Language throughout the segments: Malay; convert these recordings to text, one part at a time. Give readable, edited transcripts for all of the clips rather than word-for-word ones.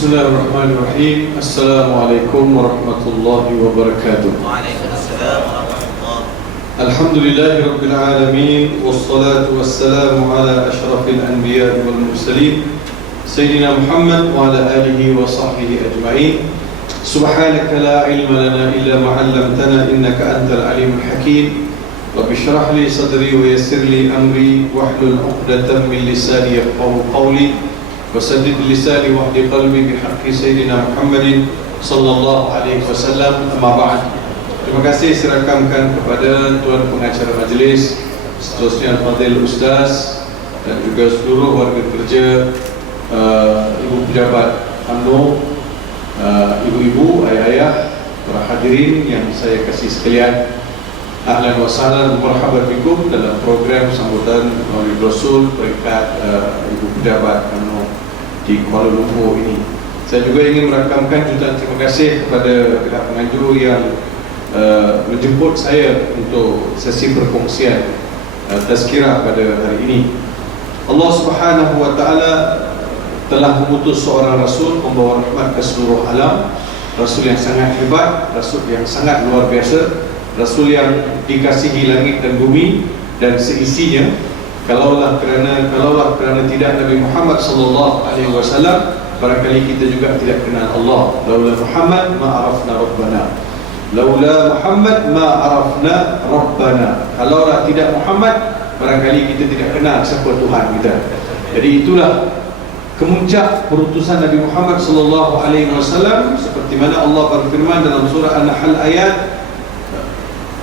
Bismillahirrahmanirrahim. Assalamualaikum warahmatullahi wabarakatuh. Waalaikumsalam warahmatullahi. Alhamdulillahirabbil alamin wassalatu wassalamu ala asyrafil anbiya'i wal mursalin sayyidina Muhammad wa ala alihi wa sahbihi ajma'in. Subhanaka la ilma lana illa ma 'allamtana innaka antal alimul hakim. Rabbi shrah li sadri wa yassir li amri wahlul 'uqdatam min lisani yafqahu qawli. Wasaddid lisani wahdi qalbi bihaqqi sayyidina Muhammadin sallallahu alaihi wasallam. Amma ba'd. Terima kasih saya rakamkan kepada tuan pengacara majlis, seterusnya Al-Fadhil Ustaz dan juga seluruh warga kerja, ibu pejabat UMNO, ibu-ibu, ayah-ayah, para hadirin yang saya kasih sekalian. Ahlan wa sahlan wa marhaban bikum dalam program sambutan Maulid Rasul peringkat ibu pejabat UMNO di Kuala Lumpur ini. Saya juga ingin merakamkan jutaan terima kasih kepada pihak penganjur yang menjemput saya untuk sesi perkongsian tazkirah pada hari ini. Allah Subhanahu wa taala telah mengutus seorang rasul membawa rahmat ke seluruh alam, rasul yang sangat hebat, rasul yang sangat luar biasa, rasul yang dikasihi langit dan bumi dan seisinya. Kalaulah kerana tidak Nabi Muhammad sallallahu alaihi wasallam, barangkali kita juga tidak kenal Allah. Laula Muhammad ma arafna rabbana. Laula Muhammad ma arafna rabbana. Kalaulah tidak Muhammad, barangkali kita tidak kenal siapa Tuhan kita. Jadi itulah kemuncak perutusan Nabi Muhammad sallallahu alaihi wasallam, seperti mana Allah berfirman dalam surah An-Nahl ayat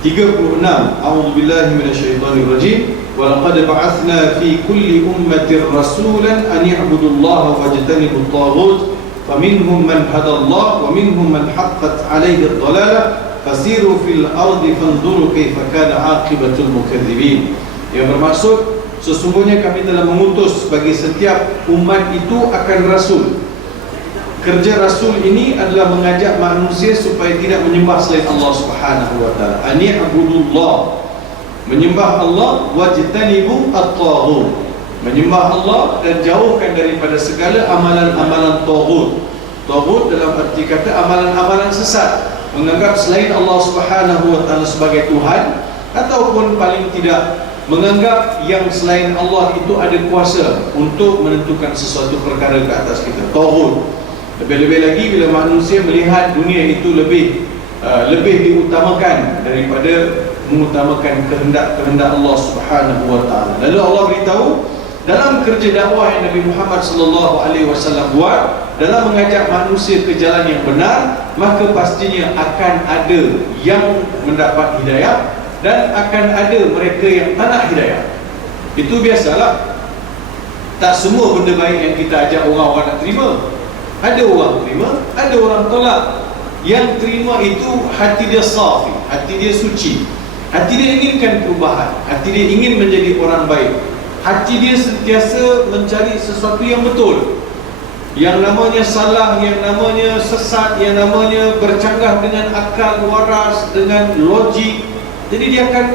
36. A'udzubillahi minasyaitonirrajim. Wa laqad ba'atsna fi kulli ummatin rasulan an i'budullaha wajtanibut taghut faminhum man hadallahu wa minhum man haqqat 'alaihi ad-dalalah fasiru fil ardi fanzuru kaifa kana 'aqibatul mukadzibin. Yang bermaksud, sesungguhnya kami telah mengutus bagi setiap umat itu akan rasul. Kerja rasul ini adalah mengajak manusia supaya tidak menyembah selain Allah Subhanahu wa taala. Ani'budullah, menyembah Allah, wajtanibu at-taghut, menyembah Allah dan jauhkan daripada segala amalan-amalan taghut. Taghut dalam arti kata amalan-amalan sesat, menganggap selain Allah Subhanahu wa taala sebagai Tuhan, ataupun paling tidak menganggap yang selain Allah itu ada kuasa untuk menentukan sesuatu perkara ke atas kita. Taghut. Lebih-lebih lagi bila manusia melihat dunia itu lebih diutamakan daripada mengutamakan kehendak Allah Subhanahu wa taala. Lalu Allah beritahu dalam kerja dakwah yang Nabi Muhammad sallallahu alaihi wasallam buat dalam mengajak manusia ke jalan yang benar, maka pastinya akan ada yang mendapat hidayah dan akan ada mereka yang tak nak hidayah. Itu biasalah. Tak semua benda baik yang kita ajak orang nak terima. Ada orang terima, ada orang tolak. Yang terima itu hati dia safi, hati dia suci, hati dia inginkan perubahan, hati dia ingin menjadi orang baik, hati dia sentiasa mencari sesuatu yang betul. Yang namanya salah, yang namanya sesat, yang namanya bercanggah dengan akal waras, dengan logik, jadi dia akan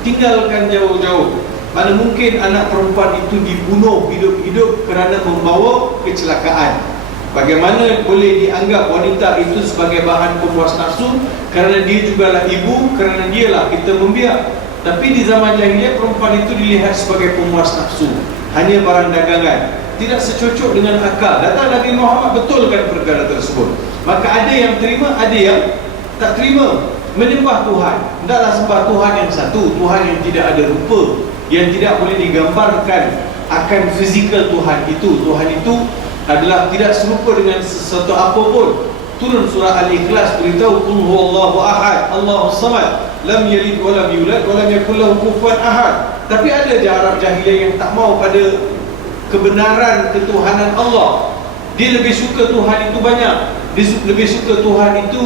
tinggalkan jauh-jauh. Mana mungkin anak perempuan itu dibunuh hidup-hidup kerana membawa kecelakaan. Bagaimana boleh dianggap wanita itu sebagai bahan pemuas nafsu kerana dia jugalah ibu, kerana dialah kita membiak. Tapi di zaman jahiliyah perempuan itu dilihat sebagai pemuas nafsu, hanya barang dagangan, tidak secocok dengan akal. Datang Nabi Muhammad betulkan perkara tersebut. Maka ada yang terima, ada yang tak terima. Menyembah Tuhan, hendaklah sembah Tuhan yang satu, Tuhan yang tidak ada rupa, yang tidak boleh digambarkan akan fizikal Tuhan itu. Tuhan itu adalah tidak serupa dengan sesuatu apapun. Turun surah Al-Ikhlas beritahu qul huwallahu ahad, Allahus samad, lam yalid wa lam yulad wa lam yakul lahu kufuwan ahad. Tapi ada je Arab jahiliyah yang tak mau pada kebenaran ketuhanan Allah. Dia lebih suka Tuhan itu banyak, dia lebih suka Tuhan itu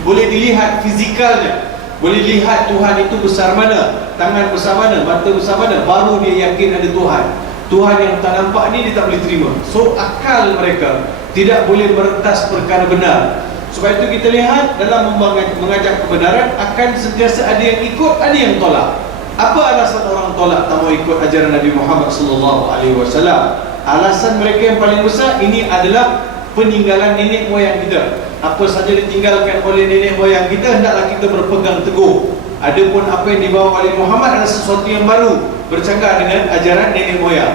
boleh dilihat fizikalnya, boleh lihat Tuhan itu besar mana, tangan besar mana, mata besar mana, baru dia yakin ada Tuhan. Tuhan yang tak nampak ni dia tak boleh terima. So akal mereka tidak boleh merentas perkara benar. Sebab itu kita lihat dalam mengajak kebenaran akan sentiasa ada yang ikut, ada yang tolak. Apa alasan orang tolak tak mau ikut ajaran Nabi Muhammad sallallahu alaihi wasallam? alasan mereka yang paling besar, ini adalah peninggalan nenek moyang kita. Apa saja ditinggalkan oleh nenek moyang kita, hendaklah kita berpegang teguh. Adapun apa yang dibawa oleh Muhammad adalah sesuatu yang baru, bercanggah dengan ajaran nenek moyang.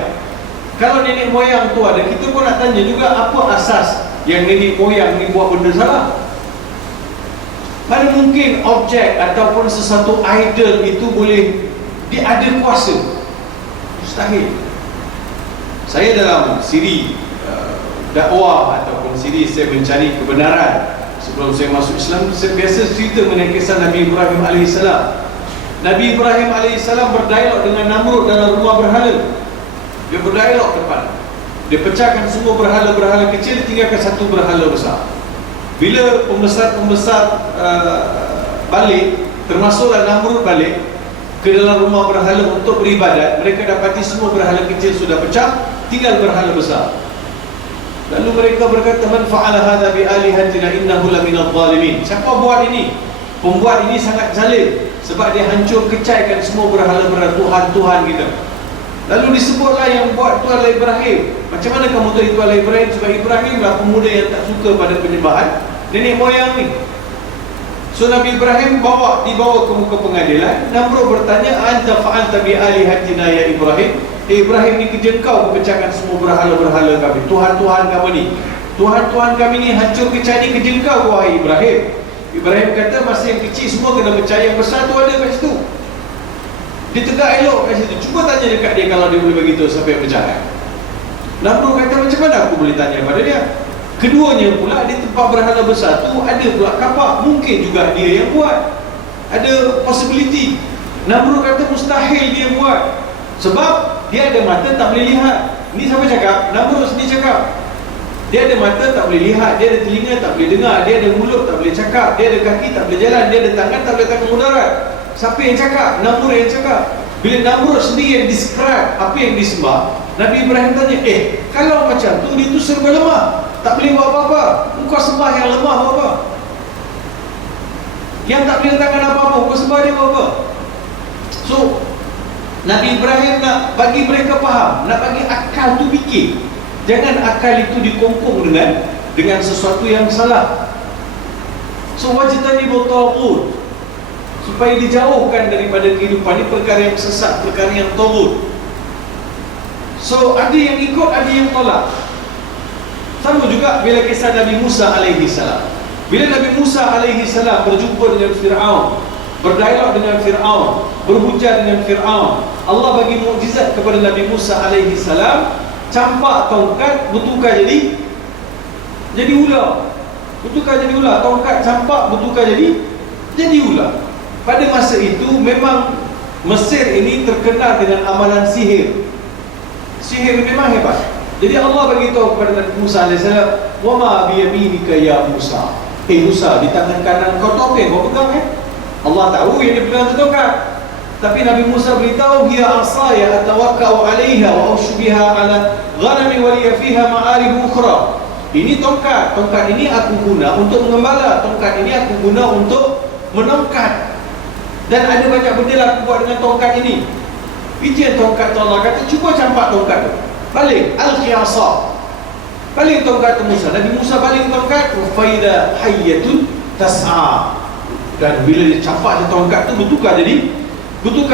Kalau nenek moyang tu ada, kita pun nak tanya juga, apa asas yang nenek moyang ni buat benda salah? Mana mungkin objek ataupun sesuatu idol itu boleh ada kuasa? Mustahil. Saya dalam siri dakwah ataupun siri saya mencari kebenaran, sebelum saya masuk Islam, saya biasa cerita mengenai kisah Nabi Ibrahim AS. Nabi Ibrahim AS berdialog dengan Namrud dalam rumah berhala. Dia berdialog depan, dia pecahkan semua berhala-berhala kecil, tinggalkan satu berhala besar. Bila pembesar balik, termasuklah Namrud balik ke dalam rumah berhala untuk beribadat, mereka dapati semua berhala kecil sudah pecah, tinggal berhala besar. Lalu mereka berkata, man fa'ala hadha bi alihatina innahu laminadh zalimin. Siapa buat ini? Pembuat ini sangat zalim, sebab dia hancur kecaikan semua berhala-berhala Tuhan-Tuhan kita. Lalu disebutlah yang buat itu adalah Ibrahim. Macam mana kamu tahu itu adalah Ibrahim? Sebab Ibrahimlah pemuda yang tak suka pada penyembahan nenek moyang ni. So Nabi Ibrahim dibawa ke muka pengadilan. Namrud bertanya, anta fa'alta bi alihatina ya Ibrahim? Ibrahim ni kerja kau memecahkan semua berhala-berhala kami, Tuhan-Tuhan kami ni. Tuhan-Tuhan kami ni hancur kecai ni, kerja kau wahai Ibrahim. Ibrahim kata, masa yang kecil semua kena percaya, yang besar tu ada kat situ. Dia tegak elok kat situ. Cuba tanya dekat dia kalau dia boleh beritahu siapa yang pecah. Namrud kata, macam mana aku boleh tanya pada dia? Keduanya pula di tempat berhala besar tu ada pula kapak, mungkin juga dia yang buat. Ada possibility. Namrud kata mustahil dia buat, sebab dia ada mata tak boleh lihat. Ni siapa cakap? Namrud sendiri cakap. Dia ada mata tak boleh lihat, dia ada telinga tak boleh dengar, dia ada mulut tak boleh cakap, dia ada kaki tak boleh jalan, dia ada tangan tak boleh tangan mudarat. Siapa yang cakap? Namrud yang cakap. Bila Namrud sendiri yang describe apa yang disembah, Nabi Ibrahim tanya, kalau macam tu, dia tu serba lemah, tak boleh buat apa-apa. Engkau sembah yang lemah buat apa? Yang tak boleh tangan apa-apa, engkau sembah dia buat apa? So Nabi Ibrahim nak bagi mereka faham, nak bagi akal tu fikir. Jangan akal itu dikongkong dengan sesuatu yang salah. So wajtanibu taghut, supaya dijauhkan daripada kehidupan ini perkara yang sesat, perkara yang taghut. So ada yang ikut, ada yang tolak. Sama juga bila kisah Nabi Musa alaihi salam. Bila Nabi Musa alaihi salam berjumpa dengan Fir'aun, berdialog dengan Fir'aun, berhujah dengan Fir'aun, Allah bagi mukjizat kepada Nabi Musa alaihi salam, campak tongkat bertukar jadi ular. Bertukar jadi ular, tongkat campak bertukar jadi ular. Pada masa itu memang Mesir ini terkenal dengan amalan sihir. Sihir memang hebat. Jadi Allah bagi tahu kepada Nabi Musa AS, "Wa ma bi yaminika ya Musa?" Musa, di tangan kanan kau tu apa yang kau pegang? Allah tahu yang dia pegang tu tongkat. Tapi Nabi Musa beritahu, "Hiya asaya atawakkau 'alaiha wa ushbiha 'ala ghanami wa liya fiha ma'arib ukhra." Ini tongkat. Tongkat ini aku guna untuk mengembala. Tongkat ini aku guna untuk menongkat. Dan ada banyak benda lah aku buat dengan tongkat ini. Itu yang tongkat tu Allah kata, cuba campak tongkat tu. Balik, al-qiyasa. Balik tongkat tu Musa. Nabi Musa balik tongkat, faida hayyatun tas'a. Dan bila dia campak tongkat tu bertukar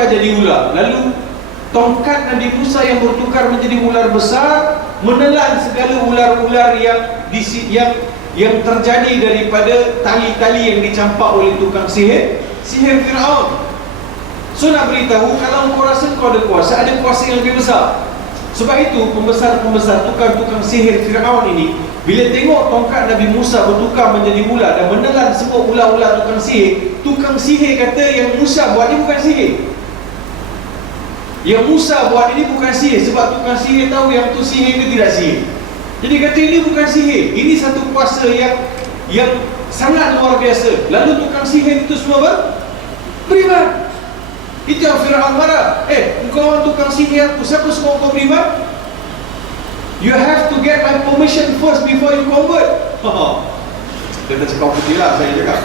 jadi ular. Lalu tongkat Nabi Musa yang bertukar menjadi ular besar menelan segala ular-ular yang terjadi daripada tali-tali yang dicampak oleh tukang sihir Fir'aun. So nak beritahu, kalau kau rasa kau ada kuasa yang lebih besar. Sebab itu pembesar-pembesar tukang-tukang sihir Fir'aun ini, bila tengok tongkat Nabi Musa bertukar menjadi ular dan menelan semua ular-ular tukang sihir kata yang Musa buat ni bukan sihir. Yang Musa buat ini bukan sihir, sebab tukang sihir tahu yang tu sihir ke tidak sihir. Jadi kata ini bukan sihir, ini satu kuasa yang sangat luar biasa. Lalu tukang sihir itu semua beriman. Itu yang Fir'aun marah. Engkau orang tukang sihir aku, siapa semua kau beriman? You have to get my permission first before you convert. Dia tak cakap putih lah, saya cakap.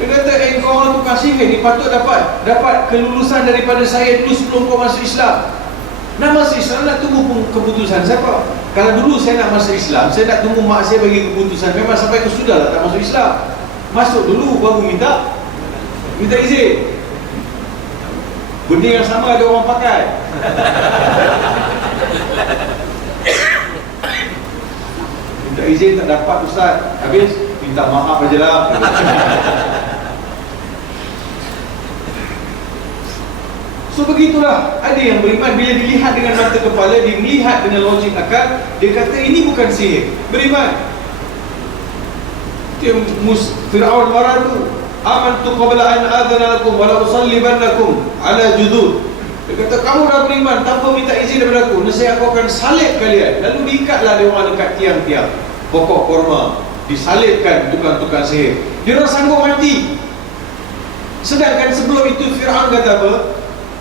Dia kata, kau orang tukang sihir ni patut dapat kelulusan daripada saya dulu sebelum kau masuk Islam. Nak masuk Islam nak tunggu keputusan siapa? Kalau dulu saya nak masuk Islam, saya nak tunggu mak saya bagi keputusan. Memang sampai ke sudah lah tak masuk Islam. Masuk dulu baru minta izin. Benda yang sama ada orang pakai. Minta izin tak dapat ustaz, habis minta maaf aja lah. So begitulah, ada yang beriman bila dilihat dengan mata kepala, dia melihat dengan logik akal, dia kata ini bukan sihir, beriman. Fir'aun marah tu, amantu qabla an adhana lakum wa la usallibannakum ala judud. Dia kata kamu dah beriman tanpa minta izin daripada aku, nescaya aku akan salib kalian. Lalu diikatlah dia orang dekat tiang-tiang pokok korma, disalibkan tukang-tukang sihir. Dia orang sanggup mati. Sedangkan sebelum itu Fir'aun kata apa?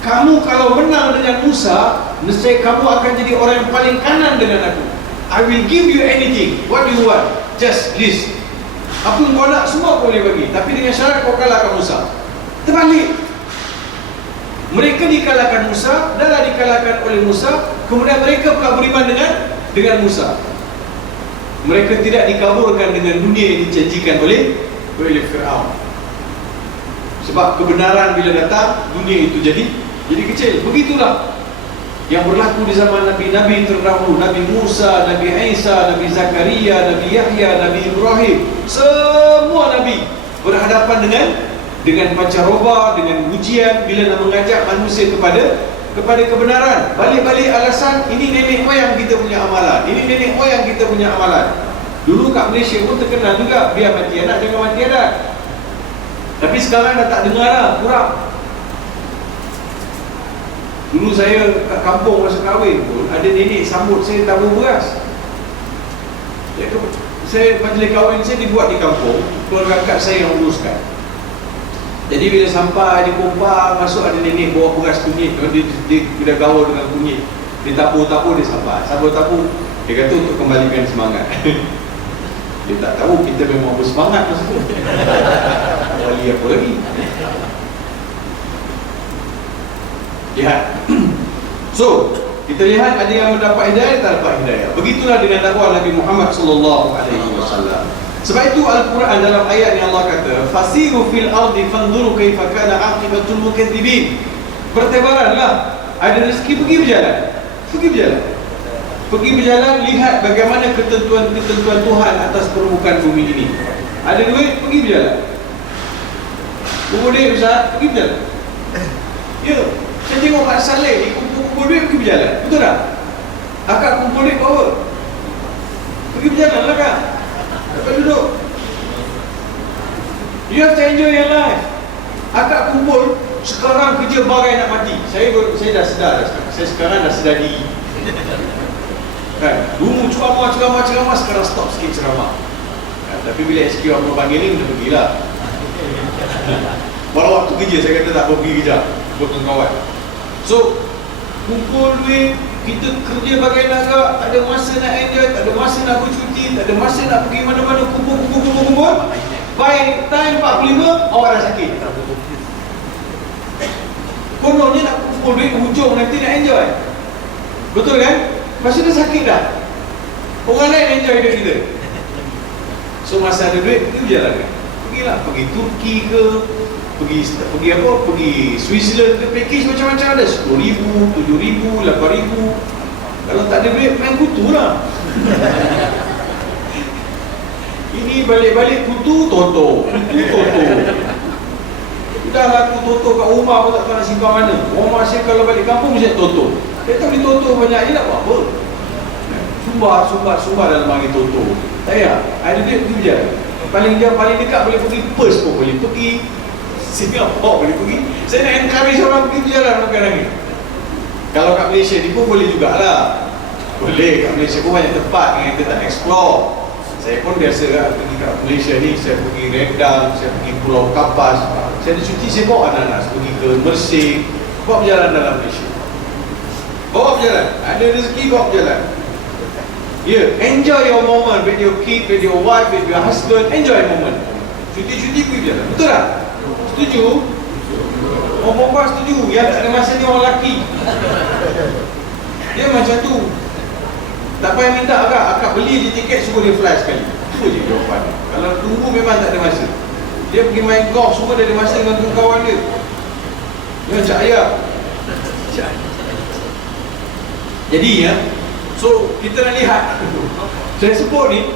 Kamu kalau menang dengan Musa, nescaya kamu akan jadi orang yang paling kanan dengan aku. I will give you anything. What do you want? Just list. Apa yang kau nak semua aku boleh bagi, tapi dengan syarat kau kalahkan Musa. Terbalik. Mereka dikalahkan Musa, dah dikalahkan oleh Musa, kemudian mereka pula beriman dengan Musa. Mereka tidak dikaburkan dengan dunia yang dijanjikan oleh Fir'aun. Sebab kebenaran bila datang, dunia itu jadi kecil. Begitulah yang berlaku di zaman Nabi-Nabi terdahulu, Nabi Musa, Nabi Isa, Nabi Zakaria, Nabi Yahya, Nabi Ibrahim. Semua Nabi berhadapan dengan pancaroba, dengan ujian bila nak mengajak manusia kepada kebenaran. Balik-balik alasan, ini nenek moyang kita punya amalan, ini nenek moyang kita punya amalan. Dulu kat Malaysia pun terkenal juga, biar mati anak jangan mati adat. Tapi sekarang dah tak dengar lah, kurang. Dulu saya kat kampung masa kahwin pun, ada nenek sambut saya tabur beras. Saya majlis kahwin saya dibuat di kampung, keluarga akak saya yang uruskan. Jadi bila sampai di Kupang, masuk ada nenek bawa beras kunyit. Dia gaul dengan kunyit, dia tapur-tapur, dia sampai tapur, dia kata untuk kembalikan semangat. Dia tak tahu kita memang bersemangat masa tu. Wali apa lagi? Lihat. So, kita lihat ada yang mendapat hidayah, tak dapat hidayah. Begitulah dengan dakwah Nabi Muhammad sallallahu alaihi wasallam. Sebab itu Al-Quran dalam ayat yang Allah kata, fasiru fil ardi fanzuru kaifa kana aqibatul mukadzibin. Bertebaranlah, ada rezeki pergi berjalan. Pergi berjalan, lihat bagaimana ketentuan-ketentuan Tuhan atas permukaan bumi ini. Ada duit, pergi berjalan. Kumpul Ustaz, pergi berjalan. Ya, saya tengok Mak Saleh ni kumpul duit, pergi berjalan. Betul tak? Akak kumpul duit power, pergi berjalan lah kak. Dapat duduk. You have to enjoy your life. Akak kumpul, sekarang kerja bagai nak mati. Saya dah sedar dah sekarang. Saya sekarang dah sedar diri. Kan? Dulu ceramah, sekarang stop sikit ceramah. Kan? Tapi bila SQ Allah panggil ni, kita pergilah. Walau waktu kerja, saya kata tak pergi kerja, buat kawan. So, kumpul duit, kita kerja bagai naga, tak ada masa nak enjoy, tak ada masa nak bercuti, tak ada masa nak pergi mana-mana, kumpul. By time 45, awak dah sakit. Kononnya nak kumpul duit hujung, nanti nak enjoy. Betul kan? Masa dah sakit dah. Orang lain enjoy duit kita. So masa ada duit, kita berjalan kan? Pergilah, pergi Turki ke, pergi apa? Pergi Switzerland ke, package macam-macam ada. 10,000, 7,000, 8,000. Kalau tak ada duit, main kutu lah. Ini balik-balik kutu, toto. Dah laku toto kat rumah pun tak tahu nak simpan mana. Orang masih kalau balik kampung mesti toto. Dia tak beli toto banyak je nak buat apa? Sumbar dalam bagi toto. Tak payah, ada duit pergi berjalan. Paling jauh, paling dekat boleh pergi Perth pun boleh pergi, Singapore boleh pergi. Saya nak encourage orang pergi berjalan sekarang ni. Kalau kat Malaysia ni pun boleh jugalah. Boleh, kat Malaysia pun banyak tempat yang kita tak explore. Saya pun biasa lah pergi kat Malaysia ni. Saya pergi Redang, saya pergi Pulau Kapas. Saya ada cuti, saya bawa anak-anak pergi ke Mersing, bawa berjalan dalam Malaysia. Bawa berjalan, ada rezeki bawa berjalan. Yeah, enjoy your moment with your kid, with your wife, with your husband. Enjoy your moment. Cuti-cuti pergi berjalan. Betul tak? Setuju? Orang perempuan setuju. Yang tak ada masa ni orang lelaki. Dia macam tu. Tak payah minta akak beli je tiket, suruh dia fly sekali. Itu je jawapan dia. Kalau tunggu memang tak ada masa. Dia pergi main golf semua, dia ada masa dengan kawan dia. Dia macam ayah. Jadi ya, so kita nak lihat. Saya sebut ni,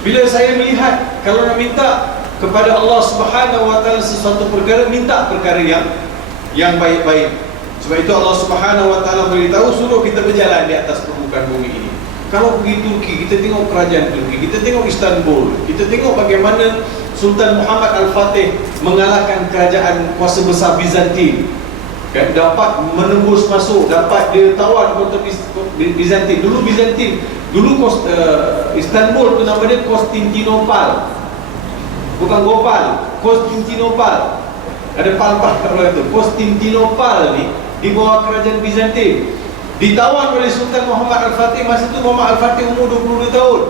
bila saya melihat, kalau nak minta kepada Allah Subhanahu Wa Taala sesuatu perkara, minta perkara yang baik-baik. Sebab itu Allah Subhanahu Wa Taala beritahu suruh kita berjalan di atas permukaan bumi ini. Kalau pergi Turki, kita tengok kerajaan Turki, kita tengok Istanbul, kita tengok bagaimana Sultan Muhammad Al-Fatih mengalahkan kerajaan kuasa besar Bizantin, kan, dapat menembus masuk, dapat dia tawan kota Bizantin. Dulu Istanbul tu nama dia Konstantinopel, bukan Gopal, Konstantinopel. Ada pal-pal kat belakang tu. Konstantinopel ni di bawah kerajaan Bizantin, ditawan oleh Sultan Muhammad Al-Fatih. Masa tu Muhammad Al-Fatih umur 22 tahun.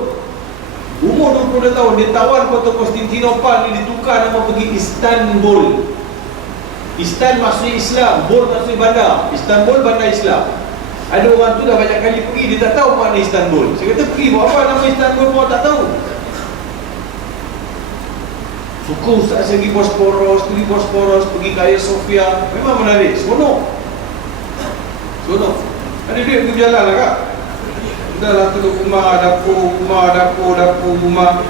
Umur 22 tahun dia tawan kota Konstantinopel ni, ditukar nama pergi Istanbul. Istan maksudnya Islam, Bol maksudnya bandar. Istanbul bandar Islam. Ada orang tu dah banyak kali pergi, dia tak tahu makna Istanbul. Saya kata pergi, buat apa nama Istanbul pun tak tahu. Suka ustaz saya pergi Bosporus, pergi ke Hagia Sophia. Memang menarik, seronok. Ada duit pergi berjalan lah kak. Dah lah tu rumah, dapur, rumah.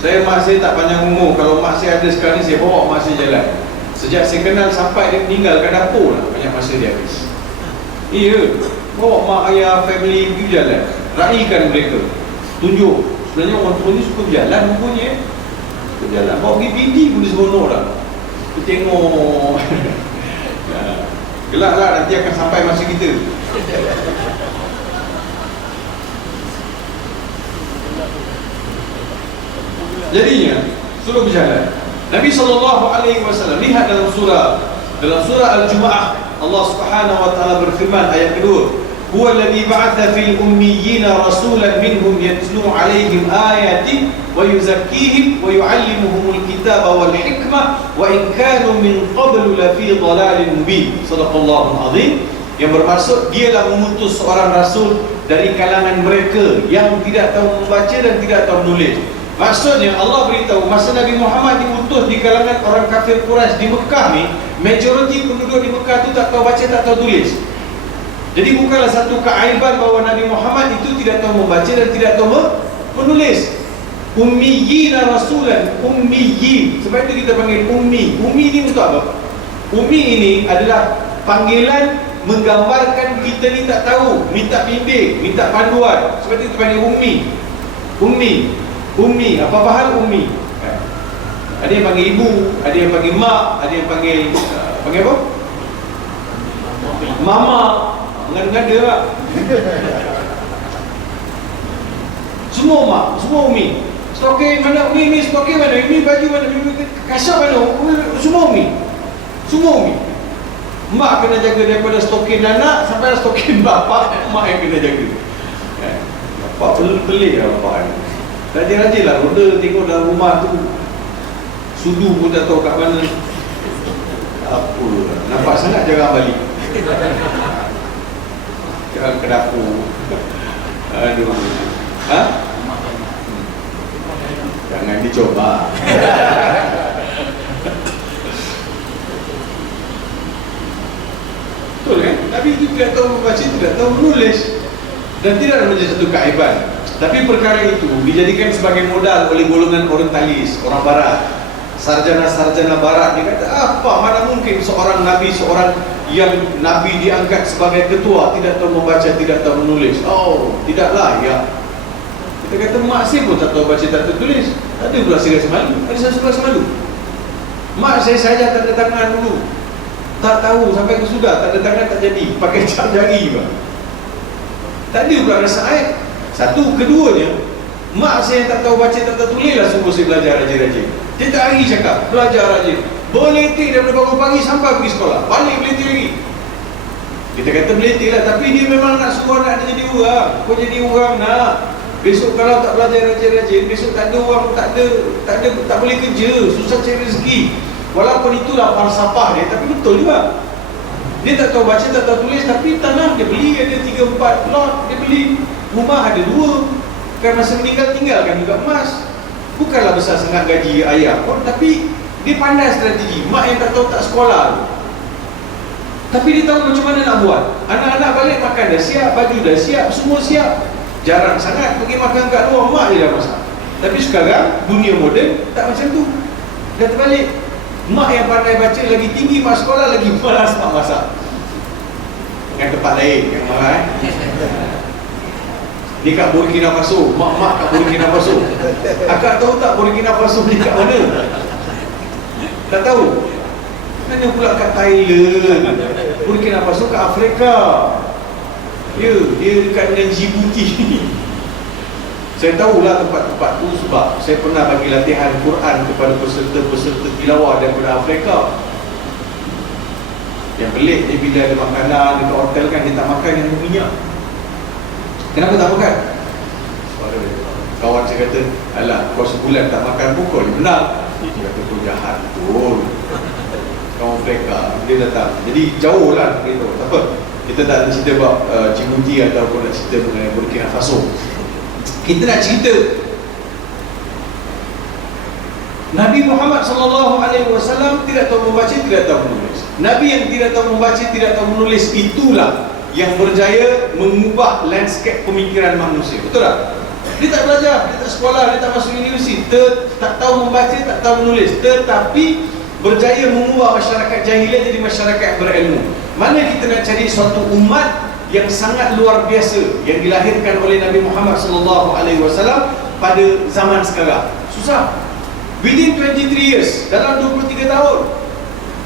Mak saya tak panjang umur. Kalau mak saya ada sekarang ni, saya bawa mak saya jalan. Sejak saya kenal sampai dia meninggal, kat dapur lah banyak masa dia habis. Iya, bawa mak ayah, family pergi berjalan, raikan mereka, tunjuk. Sebenarnya orang tua ni suka berjalan rupanya. Berjalan, bawa pergi bindi pun dia seronok dah. Kita tengok. Gelak lah, nanti akan sampai masa kita. Jadinya suruh berjalan. Nabi SAW lihat dalam surah Al-Jumu'ah, Allah Subhanahu Wa Taala berfirman ayat kedua, huwa alladhi ba'atha fil ummiyina rasulan minhum yatlu 'alaihim ayati wa yuzakkihim wa yu'allimuhumul kitaba wal hikmah wa in kanu min qablu lafi dhalalin mubin. Shadaqallahu azim. Yang bermaksud dialah mengutus seorang rasul dari kalangan mereka yang tidak tahu membaca dan tidak tahu menulis. Maksudnya Allah beritahu masa Nabi Muhammad diutus di kalangan orang kafir Quraisy di Mekah ni, majoriti penduduk di Mekah tu tak tahu baca, tak tahu tulis. Jadi bukanlah satu keaiban bahawa Nabi Muhammad itu tidak tahu membaca dan tidak tahu menulis. Ummiyina rasulan, ummiyin. Sebab itu kita panggil ummi. Ummi ni untuk apa? Ummi ini adalah panggilan menggambarkan kita ni tak tahu, minta bimbing, minta panduan. Sebab itu kita panggil ummi. Ummi, apa hal ummi? Ada yang panggil ibu, ada yang panggil mak, ada yang panggil apa? Mama. Ngada-ngada lah. Semua mak, semua ummi. Stokin mana, ummi stokin mana, ini baju mana, kasar mana, semua ummi. Mak kena jaga daripada stokin anak sampai stokin bapa, mak yang kena jaga. Bapak pelik lah bapak ni. Rajin-rajin lah roda tengok dalam rumah tu, sudu pun tak tahu kat mana. Apa lah, nampak sangat jarang balik. Jangan ke dapur. Aduh. Jangan dicoba. Betul kan? Nabi itu tidak tahu membaca, tidak tahu menulis, dan tidak menjadi satu keaiban. Tapi perkara itu dijadikan sebagai modal oleh golongan orientalis, orang barat, sarjana-sarjana barat. Dia kata, apa, mana mungkin seorang Nabi, seorang yang Nabi diangkat sebagai ketua tidak tahu membaca, tidak tahu menulis. Oh, tidaklah ya. Kita kata, mak saya pun tak tahu baca, tak tahu tulis. Ada pula saya rasa malu, ada saya rasa malu. Mak saya saja tak ada tangan dulu, tak tahu sampai ke sudah, tak ada tangan tak jadi, pakai cap jari juga. Tak ada pula rasa aib. Satu, keduanya, mak saya yang tak tahu baca, tak tahu tulis lah suruh saya belajar rajin-rajin. Dia tak hari cakap, belajar rajin. Berletih daripada bangun pagi sampai pergi sekolah, balik berletih lagi. Kita kata berletih lah, tapi dia memang nak suruh anak dia jadi orang. Kau jadi orang nak. Besok kalau tak belajar rajin-rajin, besok tak ada orang, tak boleh kerja, susah cari rezeki. Walaupun itulah falsafah dia, tapi betul juga. Dia tak tahu baca, tak tahu tulis, tapi tanah dia beli, ada 3-4 lot dia beli. Rumah ada 2. Kan masa meninggal tinggalkan juga emas. Bukanlah besar sangat gaji ayah pun, tapi dia pandai strategi. Mak yang tak tahu tak sekolah tu, tapi dia tahu macam mana nak buat. Anak-anak balik makan dah siap, baju dah siap, semua siap. Jarang sangat pergi makan kat luar, mak je dah masak. Tapi sekarang dunia moden tak macam tu. Dah terbalik. Mak yang pandai baca lagi tinggi, mak sekolah lagi malas mak masak. Dengan tempat lain yang marah Ni kat Burkina Faso, mak-mak kat Burkina Faso. Akak tahu tak Burkina Faso ni kat mana? Tak tahu. Mana pula kat Thailand. Burkina Faso kat Afrika. Ya, dia dekat dengan Djibouti. Saya tahulah tempat-tempat tu sebab saya pernah bagi latihan Quran kepada peserta-peserta tilawah daripada Afrika. Yang pelik dia bila ada makanan dekat hotel kan, dia tak makan yang berminyak. Kenapa tak makan? Suara kawan saya kata, alah kau sebulan tak makan pun kau ni menang. Dia kata kau jahat betul. Kawan Afrika, dia datang. Jadi jauh lah beritahu. Tak apa, kita tak nak cerita buat Djibouti ataupun nak cerita mengenai Burkina Faso. Kita nak cerita Nabi Muhammad SAW tidak tahu membaca, tidak tahu menulis. Nabi yang tidak tahu membaca, tidak tahu menulis, itulah yang berjaya mengubah landscape pemikiran manusia. Betul tak? Dia tak belajar, dia tak sekolah, dia tak masuk universiti, tak tahu membaca, tak tahu menulis, tetapi berjaya mengubah masyarakat jahiliah jadi masyarakat yang berilmu. Mana kita nak cari suatu umat yang sangat luar biasa yang dilahirkan oleh Nabi Muhammad SAW pada zaman sekarang? Susah. Within 23 years, dalam 23 tahun.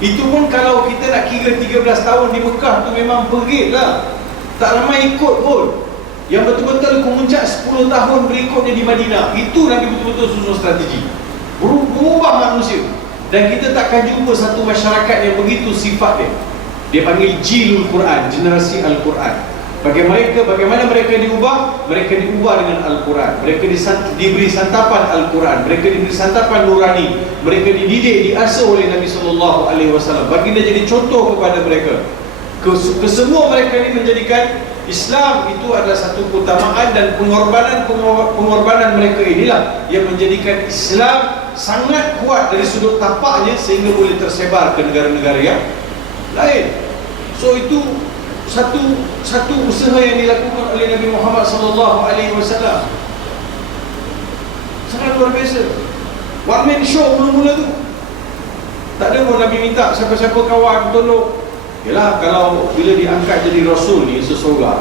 Itu pun kalau kita nak kira 13 tahun di Mekah tu memang perit lah. Tak ramai ikut pun. Yang betul-betul kemuncak 10 tahun berikutnya di Madinah. Itu Nabi betul-betul susun strategi mengubah manusia. Dan kita takkan jumpa satu masyarakat yang begitu sifat dia. Dia panggil Jilul Quran, generasi Al-Quran. Bagaimana mereka diubah? Mereka diubah dengan Al-Quran. Mereka diberi santapan Al-Quran. Mereka diberi santapan nurani. Mereka dididik, diasuh oleh Nabi SAW. Baginda jadi contoh kepada mereka. Kesemua mereka ini menjadikan Islam itu adalah satu keutamaan, dan pengorbanan mereka inilah yang menjadikan Islam sangat kuat dari sudut tapaknya sehingga boleh tersebar ke negara-negara yang lain. So itu satu usaha yang dilakukan oleh Nabi Muhammad SAW. Sangat luar biasa. One man show mula-mula tu. Tak ada pun Nabi minta siapa-siapa kawan tolong. Yalah, kalau bila diangkat jadi Rasul ni seseorang,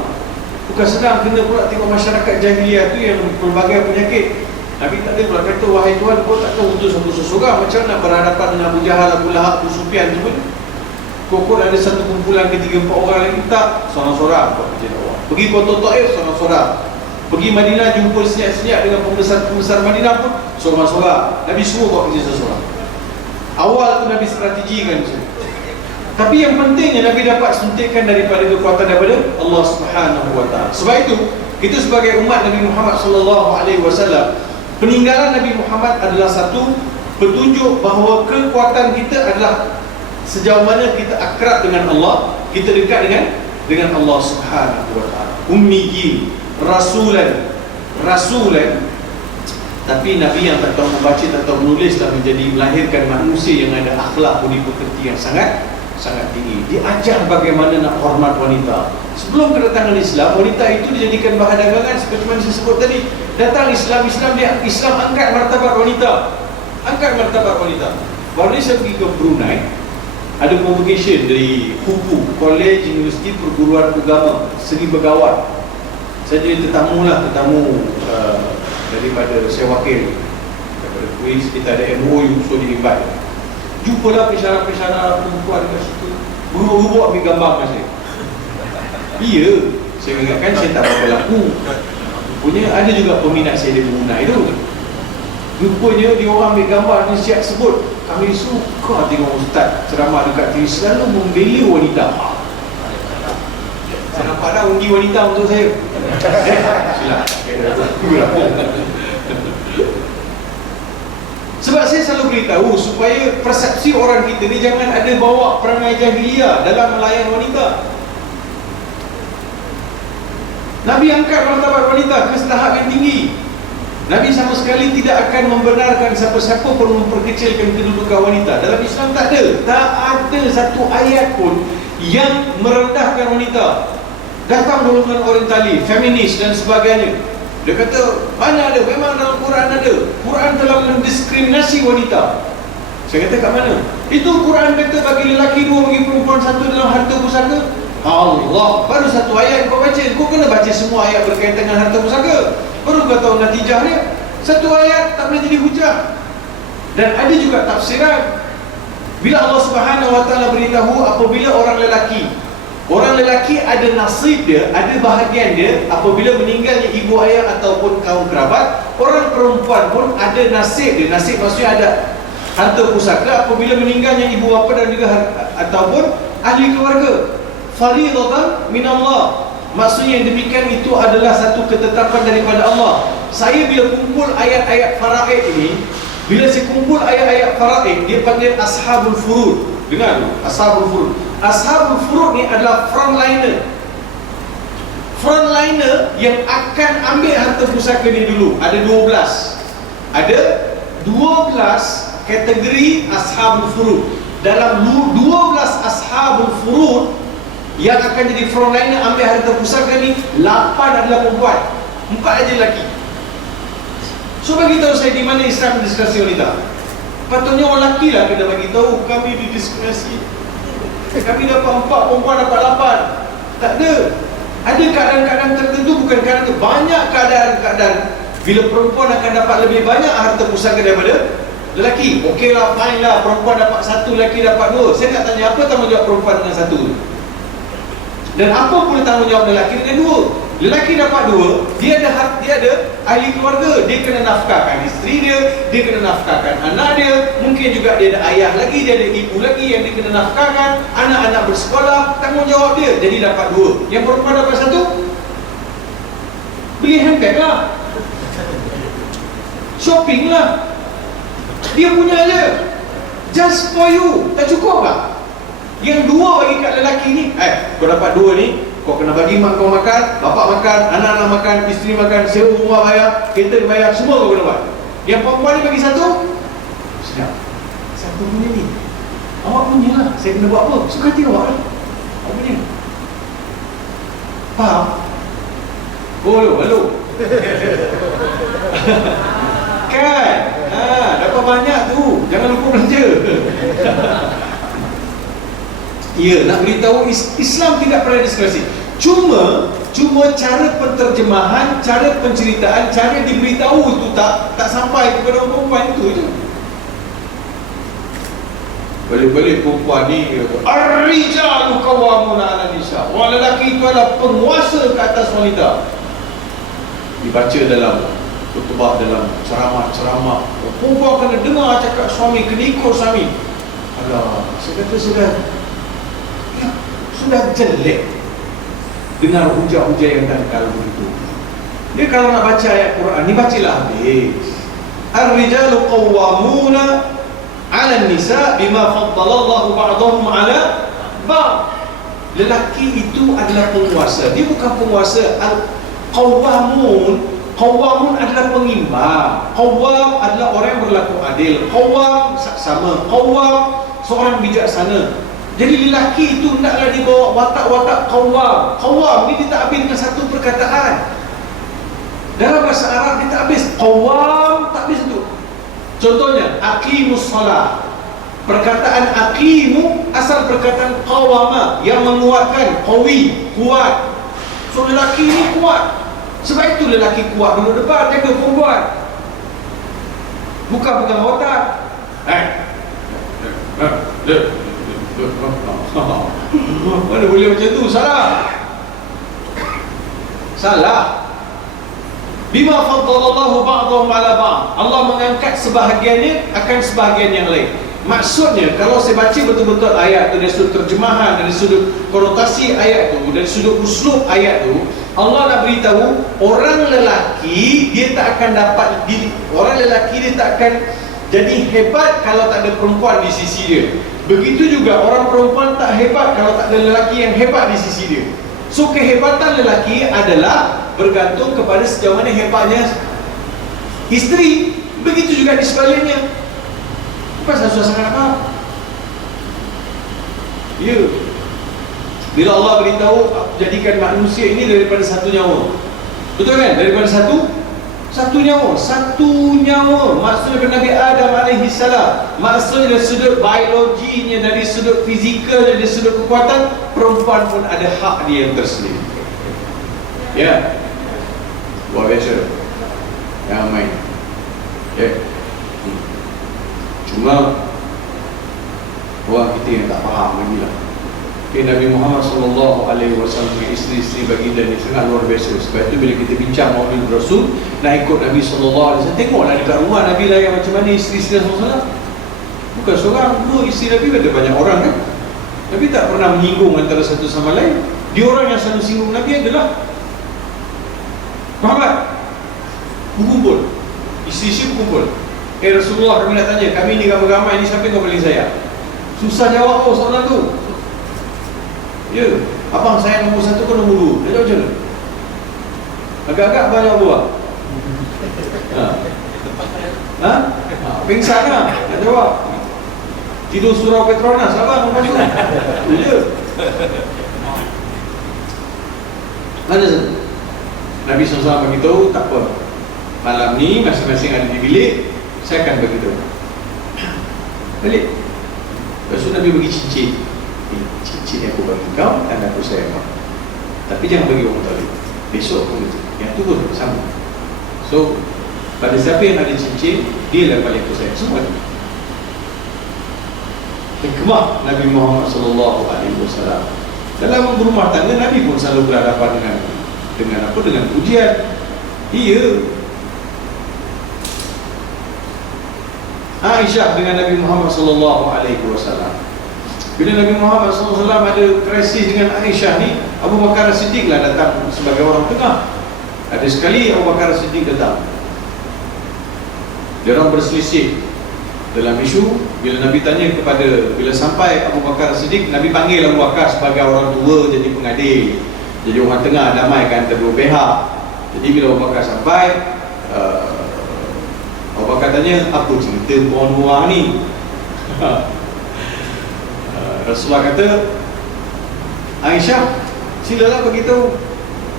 bukan senang. Kena pula tengok masyarakat jahiliah tu yang pelbagai penyakit. Nabi tak ada pula kata, wahai Tuhan, kau tak tahu untuk satu seseorang. Macam nak berhadapan dengan Abu Jahal, Abu Lahab, Abu Sufyan tu pun. Kau ada satu kumpulan ke 3-4 orang lagi, tak, sorang-sorang buat kerja dakwah. Pergi Kota Taif, sorang-sorang. Pergi Madinah, jumpa senyap-senyap dengan pembesar Madinah pun, sorang-sorang. Nabi semua buat kerja seseorang. Awal tu Nabi strategikan macam. Tapi yang pentingnya Nabi dapat suntikan daripada kekuatan daripada Allah Subhanahu Wa Taala. Sebab itu kita sebagai umat Nabi Muhammad SAW, peninggalan Nabi Muhammad adalah satu petunjuk bahawa kekuatan kita adalah sejauh mana kita akrab dengan Allah, kita dekat dengan Allah Subhanahu Wa Taala. Ummiyin, rasulan, tapi Nabi yang tak tahu membaca, tak tahu menulis telah menjadi melahirkan manusia yang ada akhlak budi pekerti yang sangat tinggi. Diajar bagaimana nak hormat wanita. Sebelum kedatangan Islam, wanita itu dijadikan bahan dagangan seperti mana saya sebut tadi. Datang Islam angkat martabat wanita. Baru ni saya pergi ke Brunei, ada convocation dari HUPU, College Universiti Perguruan Agama Seri Begawan. Saya jadi tetamu daripada saya wakil daripada kuis. Kita ada MOU, so di-invite. Jumpalah pensyarah-pensyarah perempuan kat situ, berubah ambil gambar kat saya. Ya, saya ingatkan saya tak apa laku. Rupanya ada juga peminat saya di Brunei tu. Rupanya dia orang ambil gambar, dia siap sebut, kami suka tengok ustaz ceramah dekat TV selalu membela wanita. Saya nampak dah undi wanita untuk saya. Silap. Sebab saya selalu beritahu supaya persepsi orang kita ni jangan ada bawa perangai jahiliyah dalam melayan wanita. Nabi angkat martabat wanita ke tahap yang tinggi. Nabi sama sekali tidak akan membenarkan siapa-siapa pun memperkecilkan kedudukan wanita. Dalam Islam tak ada satu ayat pun yang merendahkan wanita. Datang golongan orientali, feminis dan sebagainya, dia kata, mana ada? Memang dalam Quran ada. Quran telah mendiskriminasi wanita. Saya kata, kat mana? Itu Quran kata bagi lelaki 2, bagi perempuan 1 dalam harta pusaka. Allah, baru satu ayat kau baca. Kau kena baca semua ayat berkaitan dengan harta pusaka, baru kau tahu natijah dia. Satu ayat tak boleh jadi hujah. Dan ada juga tafsiran. Bila Allah Subhanahu Wa Taala beritahu apabila orang lelaki ada nasib dia, ada bahagian dia apabila meninggalnya ibu ayah ataupun kaum kerabat. Orang perempuan pun ada nasib dia. Nasib maksudnya ada harta pusaka apabila meninggalnya ibu bapa dan juga ataupun ahli keluarga. Faridatan min Allah. Maksudnya yang demikian itu adalah satu ketetapan daripada Allah. Saya bila kumpul ayat-ayat faraid ini, bila saya kumpul ayat-ayat faraid, dia panggil ashabul furud. Dengar tu, ashabul furud. Ashabul furud ni adalah frontliner. Frontliner yang akan ambil harta pusaka ni dulu. Ada 12. Ada 12 kategori ashabul furud. Dalam 12 ashabul furud yang akan jadi frontliner ambil harta pusaka ni, 8 adalah perempuan, 4 aja lelaki. So bagi tahu saya di mana Islam mendiskriminasi wanita. Patutnya orang lelaki lah kena bagi tahu kami didiskriminasi. Kami dapat 4, perempuan dapat 8. Tak ada. Ada keadaan-keadaan tertentu, bukan keadaan itu. Banyak keadaan-keadaan bila perempuan akan dapat lebih banyak harta pusaka daripada lelaki. Okey lah, fine lah, perempuan dapat 1, lelaki dapat 2. Saya nak tanya, apa tanggungjawab perempuan dengan 1? Dan apa pula tanggungjawab lelaki dengan 2? Lelaki dapat 2, dia ada ahli keluarga, dia kena nafkahkan isteri dia kena nafkahkan anak dia, mungkin juga dia ada ayah lagi, dia ada ibu lagi yang dia kena nafkahkan, anak-anak bersekolah, tanggungjawab dia. Jadi dapat 2. Yang perempuan dapat 1, beli handbag lah, shopping lah, dia punya aja, just for you. Tak cukup tak? Yang 2 bagi kat lelaki ni, kau dapat 2 ni, kau kena bagi mak kau makan, bapak makan, anak-anak makan, isteri makan, sewa rumah bayar, kereta bayar, semua kau kena buat. Yang perempuan ni bagi 1, sedap, 1 punya ni, awak punya lah, saya kena buat apa? Suka hati awak lah, awak punya. Faham? Oh, halo. Kan? Dapat banyak tu, jangan lupa belanja. Ya, nak beritahu Islam tidak pernah diskriminasi. Cuma cara penterjemahan, cara penceritaan, cara diberitahu itu tak sampai kepada orang perempuan itu je. Balik-balik perempuan ni ar-rijalu qawwamuna 'ala nisa. Orang lelaki itu adalah penguasa ke atas wanita. Dibaca dalam khutbah, dalam ceramah-ceramah. Perempuan kena dengar cakap suami, kena ikut suami. Alah, saya kata sudah jelek dengar hujah-hujah yang dangkal begitu. Dia kalau nak baca ayat Quran ni, bacalah habis. Ar-rijalu qawwamuna 'ala an-nisa bima faddalallahu ba'dahum 'ala ba'd. Lelaki itu adalah penguasa. Dia bukan penguasa. Qawwamun adalah pengimbang. Qawwam adalah orang yang berlaku adil. Qawwam saksama. Qawwam seorang bijaksana. Jadi lelaki itu hendaklah dibawa watak-watak qawwam. Qawwam ni dia tak habis dengan satu perkataan. Dalam bahasa Arab dia tak habis. Qawwam tak habis itu. Contohnya aqimus salah. Perkataan aqimu asal perkataan qawama yang menguatkan, qawi, kuat. So lelaki ni kuat. Sebab itu lelaki kuat dulu depan jaga perempuan. Bukan pegang otak. Mana boleh macam tu? Salah. Bima faddalallahu ba'dahum 'ala ba'd. Allah mengangkat sebahagiannya akan sebahagian yang lain. Maksudnya kalau saya baca betul-betul ayat tu dari sudut terjemahan, dari sudut konotasi ayat tu, dari sudut uslub ayat tu, Allah nak beritahu orang lelaki dia tak akan dapat, orang lelaki dia tak akan Jadi hebat kalau tak ada perempuan di sisi dia. Begitu juga orang perempuan tak hebat kalau tak ada lelaki yang hebat di sisi dia. So kehebatan lelaki adalah bergantung kepada sejauh mana hebatnya isteri. Begitu juga di sebaliknya. Pasal susah sangat apa? Ya. Bila Allah beritahu jadikan manusia ini daripada satu nyawa. Betul kan? Daripada satu nyawa. Satu nyawa. Maksudnya Nabi Adam alaihi salam. Maksudnya dari sudut biologinya, dari sudut fizikal, dari sudut kekuatan, perempuan pun ada hak dia yang tersendiri. Ya. Luar biasa. Jangan main. Ya. Cuma orang kita yang tak faham lagi lah. Nabi Muhammad SAW isteri-isteri baginda ni sangat luar biasa. Sebab itu bila kita bincang Maulid Rasul, nak ikut Nabi SAW, tengoklah dekat rumah Nabi layan macam mana isteri-isteri SAW. Bukan seorang, dua isteri Nabi, ada banyak orang kan. Nabi tak pernah menyinggung antara satu sama lain. Dia orang yang selalu singgung Nabi adalah Muhammad. Berkumpul, isteri-isteri berkumpul. Rasulullah, kami nak tanya, kami ni ramai-ramai ni, siapa yang kau paling sayang? Susah jawab soalan tu. Ya, abang saya nombor 1 ke nombor 2? Dia jawab macam mana? Agak-agak banyak buah. Pingsan lah. Dia jawab. Tidur surau Petronas abang nombor 1. Ya. Mana tu? Nabi SAW beritahu, tak apa. Malam ni masing-masing ada di bilik, saya akan beritahu. Balik. Lepas tu Nabi bagi cincin. Cincin yang aku bagi kau dan aku sayang kau. Tapi jangan bagi orang tahu. Besok aku begitu. Yang tu pun sama. So pada siapa yang ada cincin, dia lah paling aku sayang. Semua tu. Hikmah Nabi Muhammad SAW. Dalam berumah tangga, Nabi pun selalu berhadapan dengan apa? Dengan ujian. Iya. Aisyah dengan Nabi Muhammad SAW. Bila Nabi Muhammad SAW ada krisis dengan Aisyah ni, Abu Bakar Siddiq lah datang sebagai orang tengah. Ada sekali Abu Bakar Siddiq datang. Dia orang berselisih dalam isu. Bila Nabi tanya kepada, bila sampai Abu Bakar Siddiq, Nabi panggil Abu Bakar sebagai orang tua jadi pengadil, jadi orang tengah, damaikan antara dua pihak. Jadi bila Abu Bakar sampai, Abu Bakar tanya, apa cerita orang ni? Rasulullah kata, Aisyah, silalah beritahu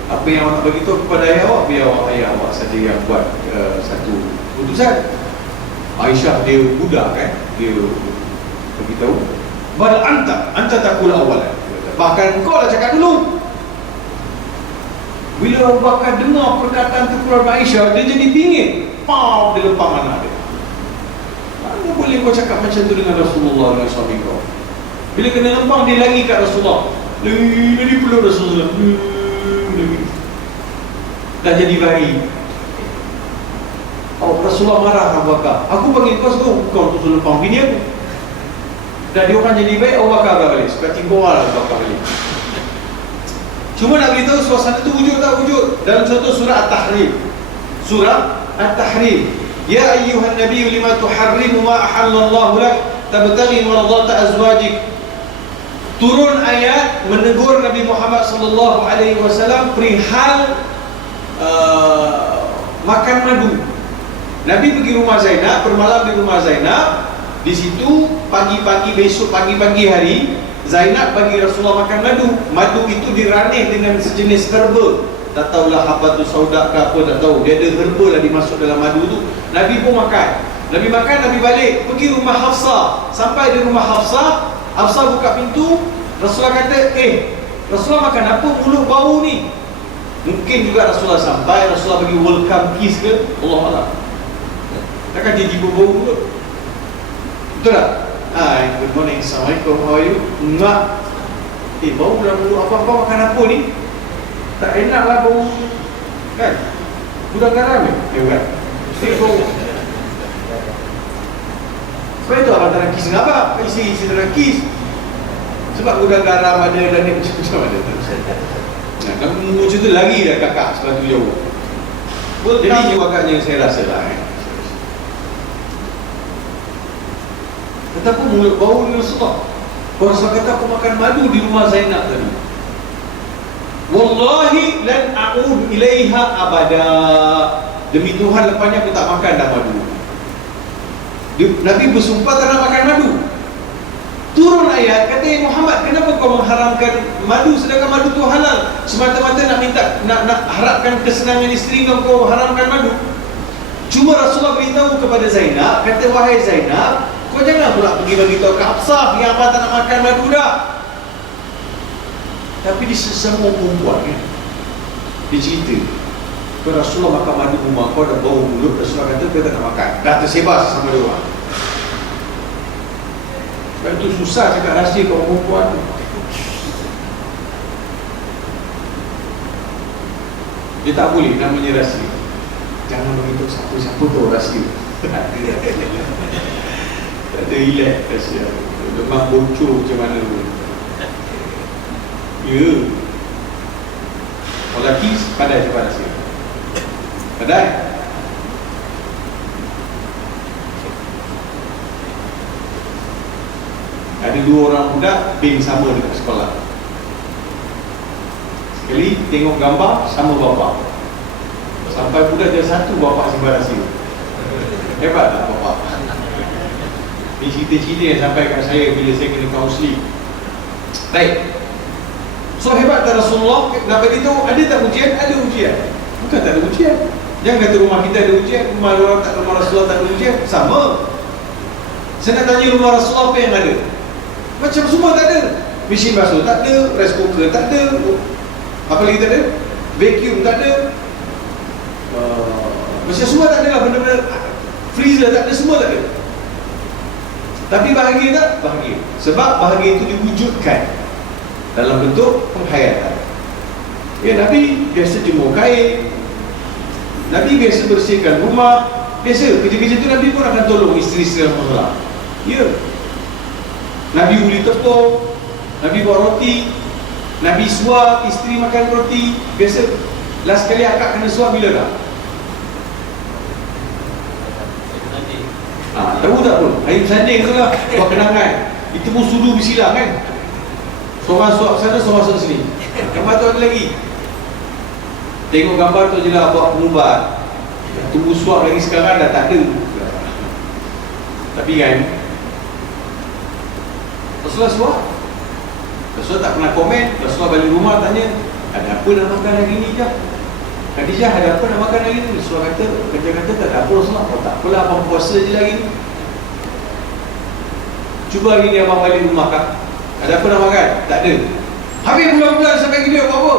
apa yang awak nak beritahu kepada ayah awak. Biar ayah awak saja yang buat satu keputusan. Aisyah dia budak kan, dia beritahu, bal anta taqul awalan, bahkan kau lah cakap dulu. Bila Abu Bakar dengar perkataan tu keluar dari Aisyah, dia jadi bingit. Dia lempang anak dia. Mana boleh kau cakap macam tu dengan Rasulullah, dengan suami kau? Bila kena lempang, dia lagi kat Rasulullah. Lagi peluk Rasulullah. Dah jadi bayi. Rasulullah marah Abu Bakar. Aku panggil kau sebab kau tu lempang bini aku. Dah dia orang jadi baik, Abu Bakar balik. Seperti boal Abu Bakar balik. Cuma nak beritahu suasana tu wujud tak wujud. Dalam contoh surah At-Tahrim. Surah At-Tahrim. Ya ayyuhan nabiyyu lima tuharrimu ma ahallallahu lak tabtaghi maradata azwajik. Turun ayat menegur Nabi Muhammad SAW perihal makan madu. Nabi pergi rumah Zainab, bermalam di rumah Zainab. Di situ pagi-pagi, besok pagi-pagi hari, Zainab bagi Rasulullah makan madu. Madu itu diranih dengan sejenis herba. Tak tahulah apa tu sauda ke apa, tak tahu. Dia ada herba lah dimasuk dalam madu tu. Nabi pun makan. Nabi makan, Nabi balik, pergi rumah Hafsah. Sampai di rumah Hafsah, Hafsah buka pintu. Rasulullah kata, Rasulullah makan apa, mulut bau ni? Mungkin juga Rasulullah sampai, Rasulullah bagi welcome kiss ke, Allah Allah. Takkan dia tiba bau mulut? Betul tak? Hi, good morning, Assalamualaikum, how are you? Enggak. Bau dalam mulut apa-apa, makan apa ni? Tak enak lah bau. Kan? Budak garam ni? Bukan. Bau. Sebab itu abang tak nak kiss dengan abang. Isi tak nak kiss. Sebab gudang garam ada dan ni macam ada. Kamu macam tu lari dah kakak sebab tu jauh. Jadi agaknya saya rasa lah betapa mulut bau ni Rasulullah. Rasulullah kata aku makan madu di rumah Zainab tadi. Wallahi lan a'ud ilaiha abada. Demi Tuhan lepasnya aku tak makan dah madu. Nabi bersumpah tak nak makan madu. Turun ayat kata, "Ya Muhammad, kenapa kau mengharamkan madu sedangkan madu tu halal? Semata-mata nak harapkan kesenangan isteri kau haramkan madu." Cuma Rasulullah beritahu kepada Zainab, kata, "Wahai Zainab, kau jangan pula pergi bagi tahu ke Hafsah yang abang tak nak makan madu dah." Tapi di sesama perempuan kan, dia cerita, "Kau Rasulullah makan madu rumah kau dah bau mulut." Rasulullah kata, "Kau tak nak makan." Dah tersebar sama dia orang. Sebab itu susah cakap rahsia kau perempuan tu. Dia tak boleh namanya rahsia. Jangan beritahu siapa-siapa tu rahsia. Tak ada relax rahsia. Memang bocor macam mana pun. Ya. Orang lelaki pandai cakap rahsia. Pandai. Ada dua orang budak bing sama dekat sekolah. Sekali tengok gambar sama bapa. Sampai budak dia satu bapa simpan rahsia. Hebat tak bapa? Ini cerita-cerita yang sampai kat saya bila saya kena kaunseling. Baik. So hebat tak Rasulullah nak beritahu ada tak ujian? Ada ujian. Bukan tak ada ujian. Jangan kata rumah kita ada ujian, rumah Rasulullah tak ada ujian. Sama. Saya nak tanya rumah Rasulullah apa yang ada? Macam semua tak ada. Mesin basuh tak ada, rice cooker tak ada, apa lagi tak ada? Vacuum tak ada, macam semua tak ada lah, benda-benda freezer tak ada, semua tak ada. Tapi bahagia tak? Bahagia. Sebab bahagia itu diwujudkan dalam bentuk penghayatan. Ya, Nabi biasa jemur kain, Nabi biasa bersihkan rumah, biasa kerja-kerja tu Nabi pun akan tolong isteri-isteri dalam masalah. Ya, Nabi uli tepung, Nabi buat roti, Nabi suap isteri makan roti. Biasa. Last kali akak kena suap bila tak? Tahu tak pun? Hari bersanding tu lah, buat kenangan. Itu pun sudu bersilang kan. Seorang suap sana, seorang masuk sini. Gambar tu ada lagi. Tengok gambar tu je lah, buat pengubat. Tunggu suap lagi sekarang dah tak ada. Tapi kan, Rasulullah suap. Rasulullah tak pernah komen. Rasulullah balik rumah tanya, ada apa nak makan hari ni je? Khadijah, ada apa nak makan hari ni? Rasulullah kata, kata tak ada apa Rasulullah. Oh tak apalah, abang puasa je lagi ni. Cuba hari ni abang balik rumah kak, ada apa nak makan? Tak ada. Habis bulan-bulan sampai gini apa-apa.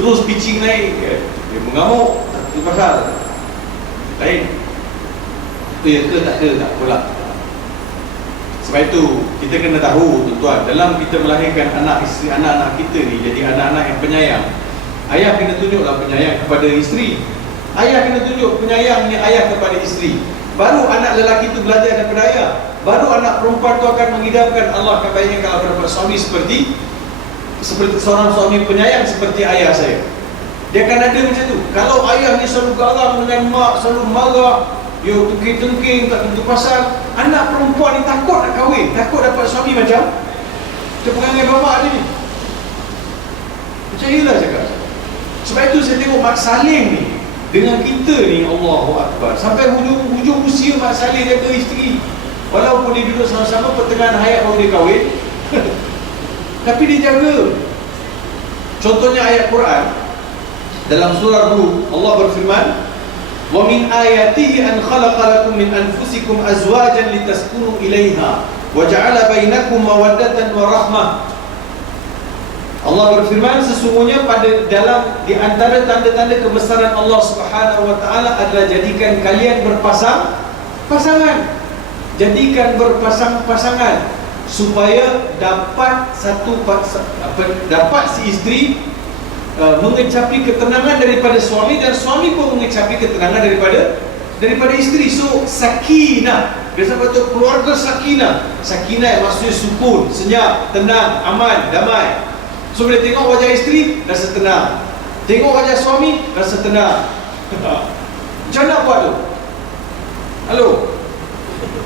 Terus pitching naik. Dia mengamuk. Itu pasal lain. Itu ya ke tak ada, tak apalah. Sebab itu kita kena tahu tuan-tuan, dalam kita melahirkan anak isteri, anak-anak kita ni jadi anak-anak yang penyayang. Ayah kena tunjuklah penyayang kepada isteri. Ayah kena tunjuk penyayangnya ayah kepada isteri. Baru anak lelaki itu belajar daripada ayah. Baru anak perempuan itu akan mengidamkan Allah akan bayangkan kalau dapat suami seperti seorang suami penyayang seperti ayah saya. Dia akan ada macam tu. Kalau ayah ni selalu garang dengan mak, selalu marah, dia tengking-tengking, tak tentu pasal, anak perempuan ni takut nak kahwin, takut dapat suami macam perangai bapak dia ni. Percayalah cakap. Sebab itu saya tengok Mak Salim ni dengan kita ni, Allahu Akbar, sampai hujung usia Mak Salim jaga isteri. Walaupun dia duduk sama-sama pertengahan hayat baru dia kahwin tapi dia jaga. Contohnya ayat Quran dalam surah Rum, Allah berfirman, "Wa min ayatihi an khalaqa lakum min anfusikum azwajan litaskunu ilaiha wa ja'ala bainakum mawaddatan wa rahmah." Allah berfirman, sesungguhnya pada dalam di antara tanda-tanda kebesaran Allah Subhanahu wa taala adalah jadikan kalian berpasangan. Jadikan berpasang-pasangan supaya dapat dapat si isteri mengecapi ketenangan daripada suami dan suami pun mengecapi ketenangan daripada isteri. So sakinah, biasa kata keluarga sakinah. Sakinah yang maksudnya sukun, senyap, tenang, aman, damai. So bila tengok wajah isteri rasa tenang, tengok wajah suami rasa tenang. Macam nak buat tu? Halo?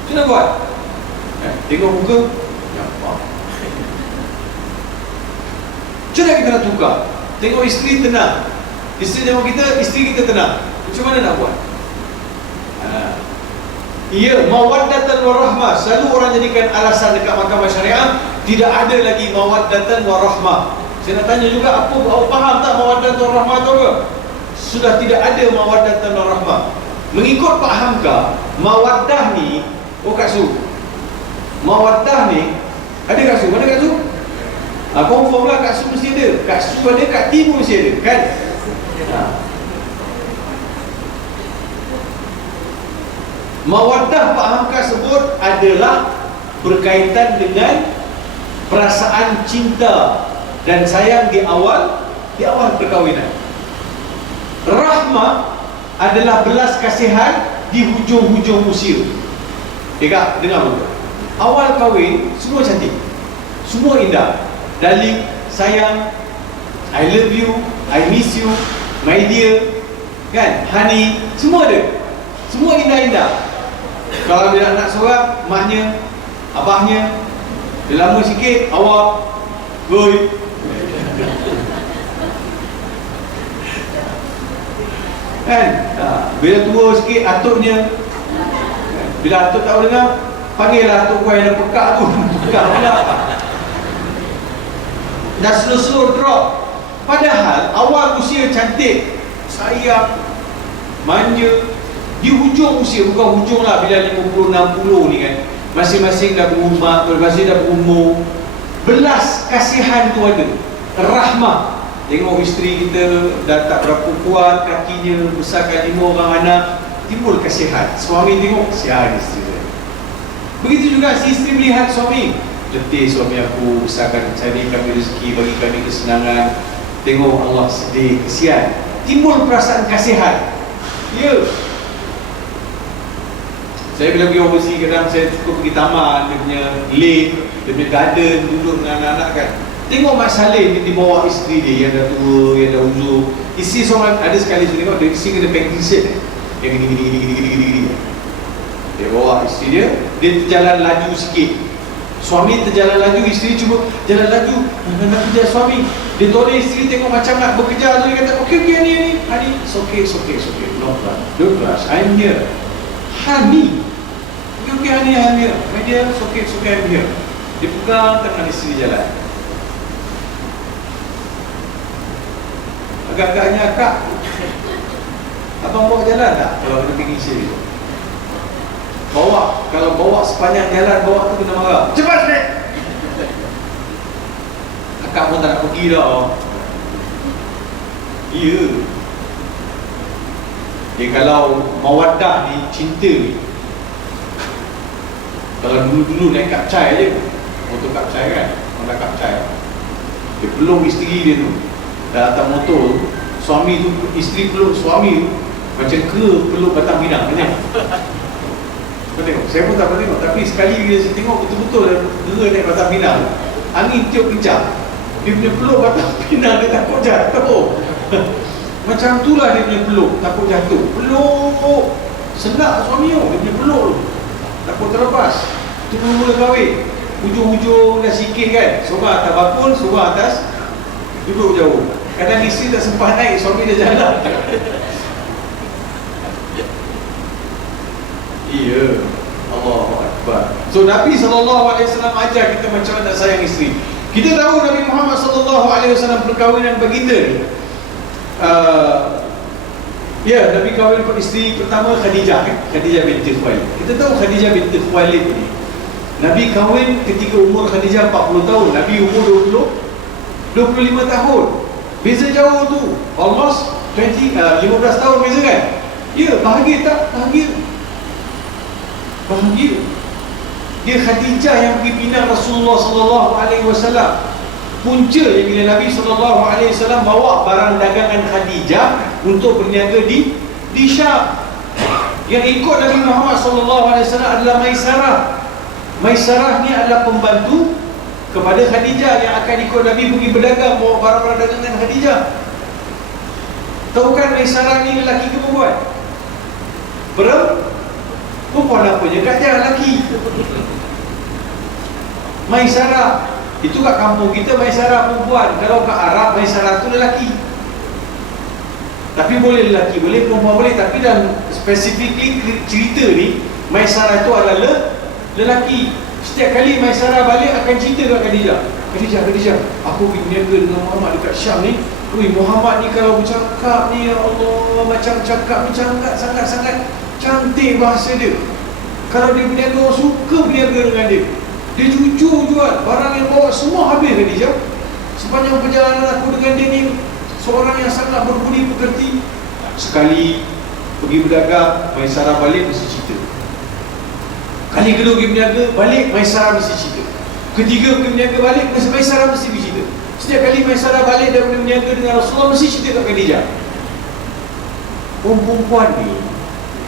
Macam mana buat? Tengok muka, ya Allah. Macam mana kita nak tukar? Tengok isteri tenang, isteri tengok kita, isteri kita tenang. Macam mana nak buat? Ya, mawaddatan warahmah. Selalu orang jadikan alasan dekat mahkamah syariah, tidak ada lagi mawaddatan warahmah. Saya nak tanya juga, apa awak faham tak mawaddatan warahmah tu apa? Sudah tidak ada mawaddatan warahmah. Mengikut Pak Hamka, mawaddah ni, Kak Su, mawaddah ni ada Kak Su? Mana Kak Su? Confirm lah Kak Su mesti ada. Kak Su ada, Kak Timu mesti ada, kan? Mawaddah Pak Hamka sebut adalah berkaitan dengan perasaan cinta dan sayang di awal perkahwinan. Rahmah adalah belas kasihan di hujung-hujung usia. Kak, dengar dulu. Awal kahwin semua cantik, semua indah. Darling, sayang, I love you, I miss you, my dear, kan? Honey, semua ada. Semua indah-indah. Kalau dia anak seorang, maknya, abahnya. Dia lama sikit, awak, boy. Kan? Bila tua sikit, atuknya. Bila atuk tak dengar, panggillah atuk kau yang pekak tu. Pekak pula. Dah slow-slow drop. Padahal awal usia cantik, sayang, manja. Di hujung usia, bukan hujung lah, bila 50-60 ni kan, masing-masing dah berumah, masing dah berumur. Belas kasihan tu ada. Rahmah. Tengok isteri kita dah tak berapa kuat kakinya, besarkan 5 orang anak, timbul kasihan. Suami tengok, sihat isteri saya. Begitu juga si isteri melihat suami, letih suami aku, besarkan, cari kami rezeki, bagi kami kesenangan. Tengok Allah sedih, kesian. Timbul perasaan kasihan. Ya. Saya bila pergi overseas, kadang saya cukup pergi taman, dia punya lane, dia punya garden, duduk dengan anak-anak kan. Tengok Mak Saleh dia bawa isteri dia yang dah tua, yang dah uzur. Isteri seorang, ada sekali saya tengok, dia isteri kena pack t-shirt yang gini. Dia bawa isteri dia terjalan laju sikit. Suami terjalan laju, isteri cuba jalan laju, nak kejar suami. Dia toleh isteri tengok macam nak bekerja tu, dia kata, okay, ni. Honey, it's okay. Don't rush, I'm here. Honey, okay, honey, I'm here. My dear, it's okay, I'm here. Dia pegang tangan isteri jalan. Agak-agaknya, Kak, abang bawa jalan tak? Kalau kena pergi isteri tu, kalau bawa sepanjang jalan, bawa tu kena marah. Cepat sikit. Akak pun tak nak pergi dah. Ya. Dia kalau mawaddah ni, cinta ni, kalau dulu-dulu naik kapcai je, motor kapcai kan, Honda kapcai, dia peluk isteri dia tu dah atas motor tu, suami tu, isteri peluk suami tu macam peluk batang pinang kan. Kau tengok, saya pun tak pernah tengok, tapi sekali bila saya tengok betul-betul dia naik batang pinang, angin tiup kencang, dia punya peluk batang pinang, dia takut jatuh. Macam itulah dia punya peluk, takut jatuh. Peluk senak suami tu, dia punya peluk tu, takut terlepas. Itu mula kahwin, hujung-hujung dah sikit kan, seorang atas bakul, seorang atas duduk jauh. Kadang isteri tak sempat naik, suami dah jalan. Iya, Allahu Akbar. So Nabi SAW ajar kita macam mana nak sayang isteri. Kita tahu Nabi Muhammad SAW perkahwinan baginda ni, Nabi kahwin isteri pertama Khadijah, Khadijah binti Khuwailid. Kita tahu Khadijah binti Khuwailid ni, Nabi kahwin ketika umur Khadijah 40 tahun, Nabi umur 25 tahun. Beza jauh tu, almost 15 tahun beza kan. Ya, bahagia tak? Bahagia. Dia Khadijah yang pergi pinang Rasulullah SAW. Punca yang bila Nabi SAW bawa barang dagangan Khadijah untuk berniaga di Syam. Yang ikut Nabi Muhammad SAW adalah Maisarah. Maisarah ni adalah pembantu kepada Khadijah yang akan ikut Nabi pergi berdagang, bawa barang-barang dagangan Khadijah. Tahu kan Maisarah ni lelaki ke perempuan? Perempuan apa je kat dia lelaki. Maisarah itu kat kampung kita Maisarah perempuan. Kalau kat Arab Maisarah tu lelaki. Tapi boleh lelaki boleh, perempuan boleh. Tapi dalam specifically cerita ni Maisarah itu adalah lelaki. Setiap kali Maisarah balik akan cerita kat Khadijah. Khadijah, aku pergi berniaga dengan Muhammad dekat Syam ni. Ui, Muhammad ni kalau bercakap ni, ya Allah, macam cakap ni sangat-sangat cantik bahasa dia. Kalau dia berniaga, orang suka berniaga dengan dia. Dia jujur jual, barang yang bawa semua habis Khadijah. Sepanjang perjalanan aku dengan dia ni, seorang yang sangat berbudi pekerti. Sekali pergi berdagang, Maisarah balik mesti cerita. Kali kedua pergi berniaga, balik Maisarah mesti cerita. Ketiga pergi berniaga balik, Maisarah mesti bercerita. Setiap kali Maisarah balik daripada berniaga dengan Rasulullah, mesti cerita kat Khadijah. Perempuan ni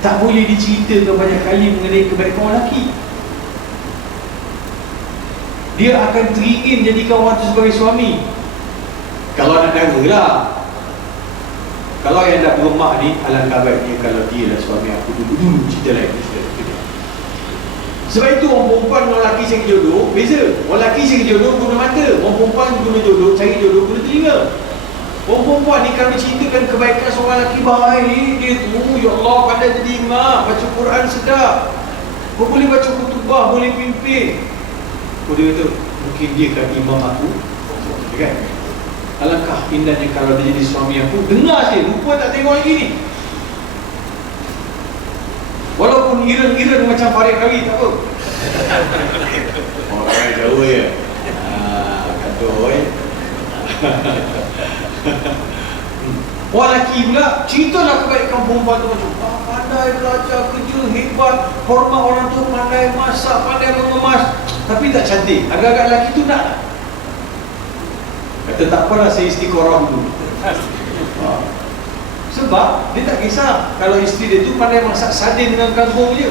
tak boleh diceritakan banyak kali mengenai kebaikan orang lelaki. Dia akan teringin jadikan orang tu sebagai suami. Kalau nak dara lah. Kalau yang dah berumah ni, alangkah baiknya kalau dia lah suami aku dulu cerita lain. Sebab itu orang perempuan dengan lelaki cari jodoh beza. Orang lelaki cari jodoh guna mata, orang perempuan guna jodoh, cari jodoh guna telinga. Orang perempuan ni kalau ceritakan kebaikan seorang lelaki baik, dia tu ya Allah pandai jadi imam, baca Quran sedap, boleh baca khutbah, boleh pimpin. Dia kata mungkin dia kan imam aku, kan? Alangkah indahnya kalau dia jadi suami aku. Dengar je, lupa tak tengok lagi ni. Walaupun ireng-ireng macam Farid Rawi, tak apa. Orang yang jauh ya. Kata orang lelaki pula ceritalah kebaikan perempuan tu macam pandai belajar, kerja hebat, hormat orang tu, pandai masak, pandai mengemas, tapi tak cantik. Agak-agak lelaki tu nak. Kata tak apalah, saya istiqorah dulu. Sebab dia tak kisah kalau isteri dia tu pandai masak sardin dengan kangkung je.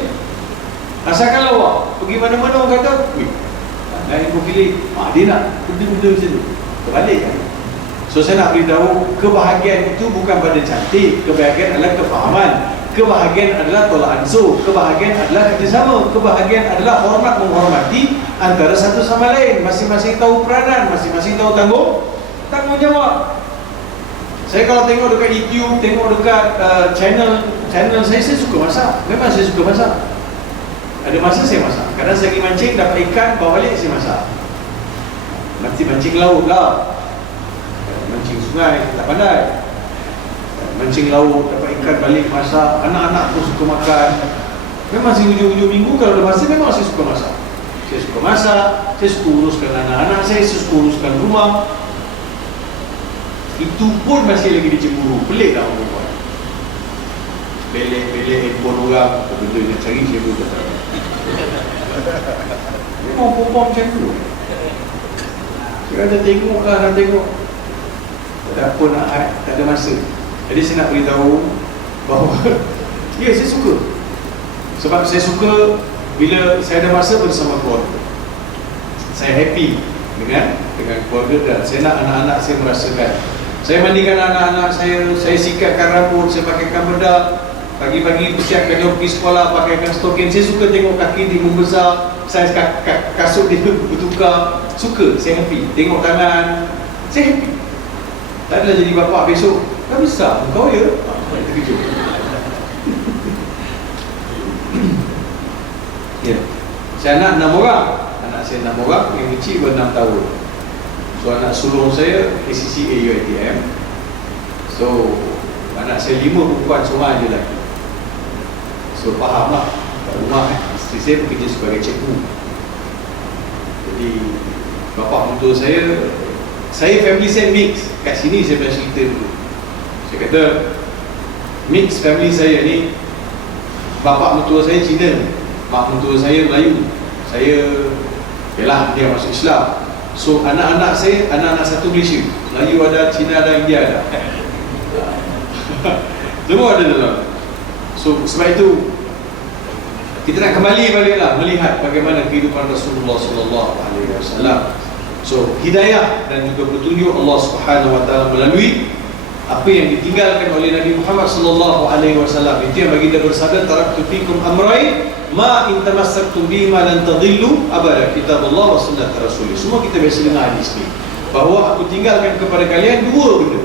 Asalkan lawak, pergi mana-mana orang kata, wih, pandai kau pilih. Dia nak benda-benda macam tu. Terbalik kan? So saya nak beritahu, kebahagiaan itu bukan pada cantik. Kebahagiaan adalah kefahaman. Kebahagiaan adalah tolak ansur. Kebahagiaan adalah kerjasama. Kebahagiaan adalah hormat menghormati antara satu sama lain. Masing-masing tahu peranan, masing-masing tahu tanggungjawab. Saya kalau tengok dekat YouTube, tengok dekat channel saya suka masak. Memang saya suka masak. Ada masa saya masak. Kadang saya pergi mancing, dapat ikan, bawa balik saya masak. Nanti mancing laut lah. Mancing sungai, tak pandai. Mancing laut, dapat ikan, balik masak. Anak-anak pun suka makan. Memang saya hujung-hujung minggu kalau ada masa, memang saya suka masak. Saya suka masak, saya suka uruskan anak-anak saya suka uruskan rumah. Itu pun masih lagi dicemburu. Pelik tak orang perempuan? Belek-belek handphone orang, benda dia cari saya pun tak tahu. Memang perempuan macam tu. Saya kata tengok lah, nak tengok. Tak ada apa nak, tak ada masa. Jadi saya nak beritahu bahawa ya, saya suka. Sebab saya suka bila saya ada masa bersama keluarga. Saya happy dengan keluarga dan saya nak anak-anak saya merasakan. Saya mandikan anak-anak saya sikatkan rambut, saya pakaikan bedak. Pagi-pagi persiapkan dia pergi sekolah, pakaikan stokin. Saya suka tengok kaki dia membesar, saiz kasut dia bertukar. Suka, saya happy. Tengok tangan, saya happy. Tak adalah jadi bapa besok, dah besar, kau ya? Terkejut. Ya. Saya anak 6 orang. Anak saya 6 orang, yang kecil ber 6 tahun. So anak sulung saya KCCA UiTM. So anak saya 5 perempuan, seorang je lelaki. So fahamlah kat rumah isteri saya bekerja sebagai cikgu. Jadi bapa mentua saya family saya mix. Kat sini saya dah cerita dulu. Saya kata mix family saya ni, bapa mentua saya Cina, mak mentua saya Melayu. Saya yalah dia masuk Islam. So anak-anak saya, anak-anak satu Malaysia, Melayu ada, Cina ada, India ada. Semua ada dalam. So sebab itu kita nak kembali baliklah melihat bagaimana kehidupan Rasulullah SAW. So hidayah dan juga petunjuk Allah Subhanahu Wa Taala melalui apa yang ditinggalkan oleh Nabi Muhammad sallallahu alaihi wasallam. Itu yang baginda bersabda, taraktu fikum amrayn ma in tamassaktum bihima lan tadillu abada, kitabullah wa sunnat rasul. Semua kita biasa dengar hadis ni, bahawa aku tinggalkan kepada kalian dua benda,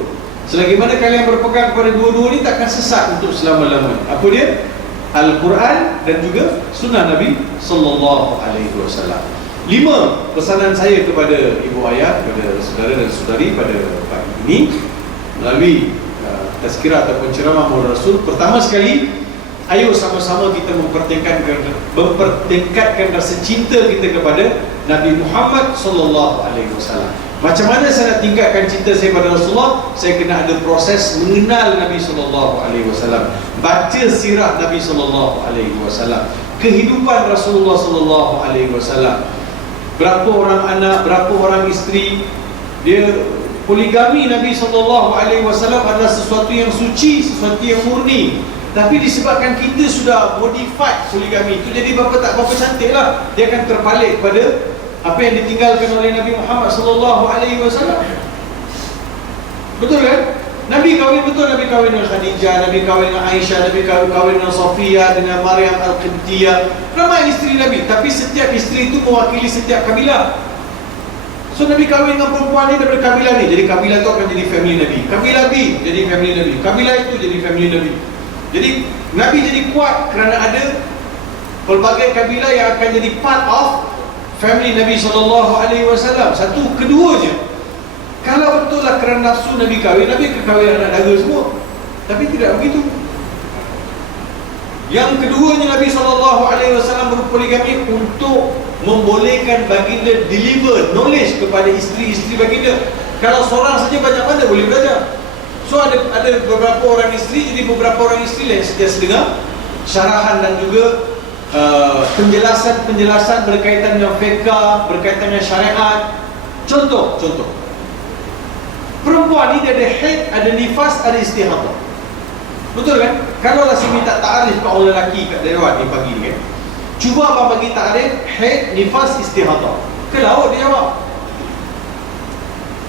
selagi mana kalian berpegang kepada dua-dua ni takkan sesat untuk selama-lamanya. Apa dia? Al-Quran dan juga sunnah Nabi sallallahu alaihi wasallam. 5 pesanan saya kepada ibu ayah, kepada saudara dan saudari pada pagi ini melalui tazkirah ataupun ceramah Maulana Rasul. Pertama sekali, ayo sama-sama kita mempertingkatkan rasa cinta kita kepada Nabi Muhammad sallallahu alaihi wasallam. Macam mana saya nak tingkatkan cinta saya pada Rasulullah? Saya kena ada proses mengenal Nabi sallallahu alaihi wasallam, baca sirah Nabi sallallahu alaihi wasallam, kehidupan Rasulullah sallallahu alaihi wasallam. Berapa orang anak, berapa orang isteri. Dia poligami Nabi SAW adalah sesuatu yang suci, sesuatu yang murni. Tapi disebabkan kita sudah modified poligami itu, jadi tak berapa cantik lah. Dia akan terpalit pada apa yang ditinggalkan oleh Nabi Muhammad SAW. Betul kan? Nabi kahwin betul, Nabi kahwin dengan Khadijah, Nabi kahwin dengan Aisyah, Nabi kahwin dengan Safiyah, dengan Maryam Al-Qibtiyah. Ramai isteri Nabi, tapi setiap isteri itu mewakili setiap kabilah. So Nabi kahwin dengan perempuan ni daripada kabilah ni, jadi kabilah tu akan jadi family Nabi. Kabilah B jadi family Nabi, kabilah itu jadi family Nabi. Jadi Nabi jadi kuat kerana ada pelbagai kabilah yang akan jadi part of family Nabi SAW. Satu. Keduanya, kalau betul lah kerana nafsu Nabi kahwin, Nabi akan kahwin anak dara semua. Tapi tidak begitu. Yang keduanya, Nabi SAW berpoligami untuk membolehkan baginda deliver knowledge kepada isteri-isteri baginda. Kalau seorang saja banyak mana boleh belajar. So ada beberapa orang isteri, jadi beberapa orang isteri yang sentiasa dengar syarahan dan juga penjelasan berkaitan dengan fiqh, berkaitan dengan syariat. Contoh perempuan ni dia ada haid, ada nifas, ada istihadah. Betul kan? Kalau lah saya minta ta'arif kat orang lelaki kat lewat ni pagi ni kan, cuba abang bagi ta'arif haid, nifas, istihadah. Kelawat dia jawab.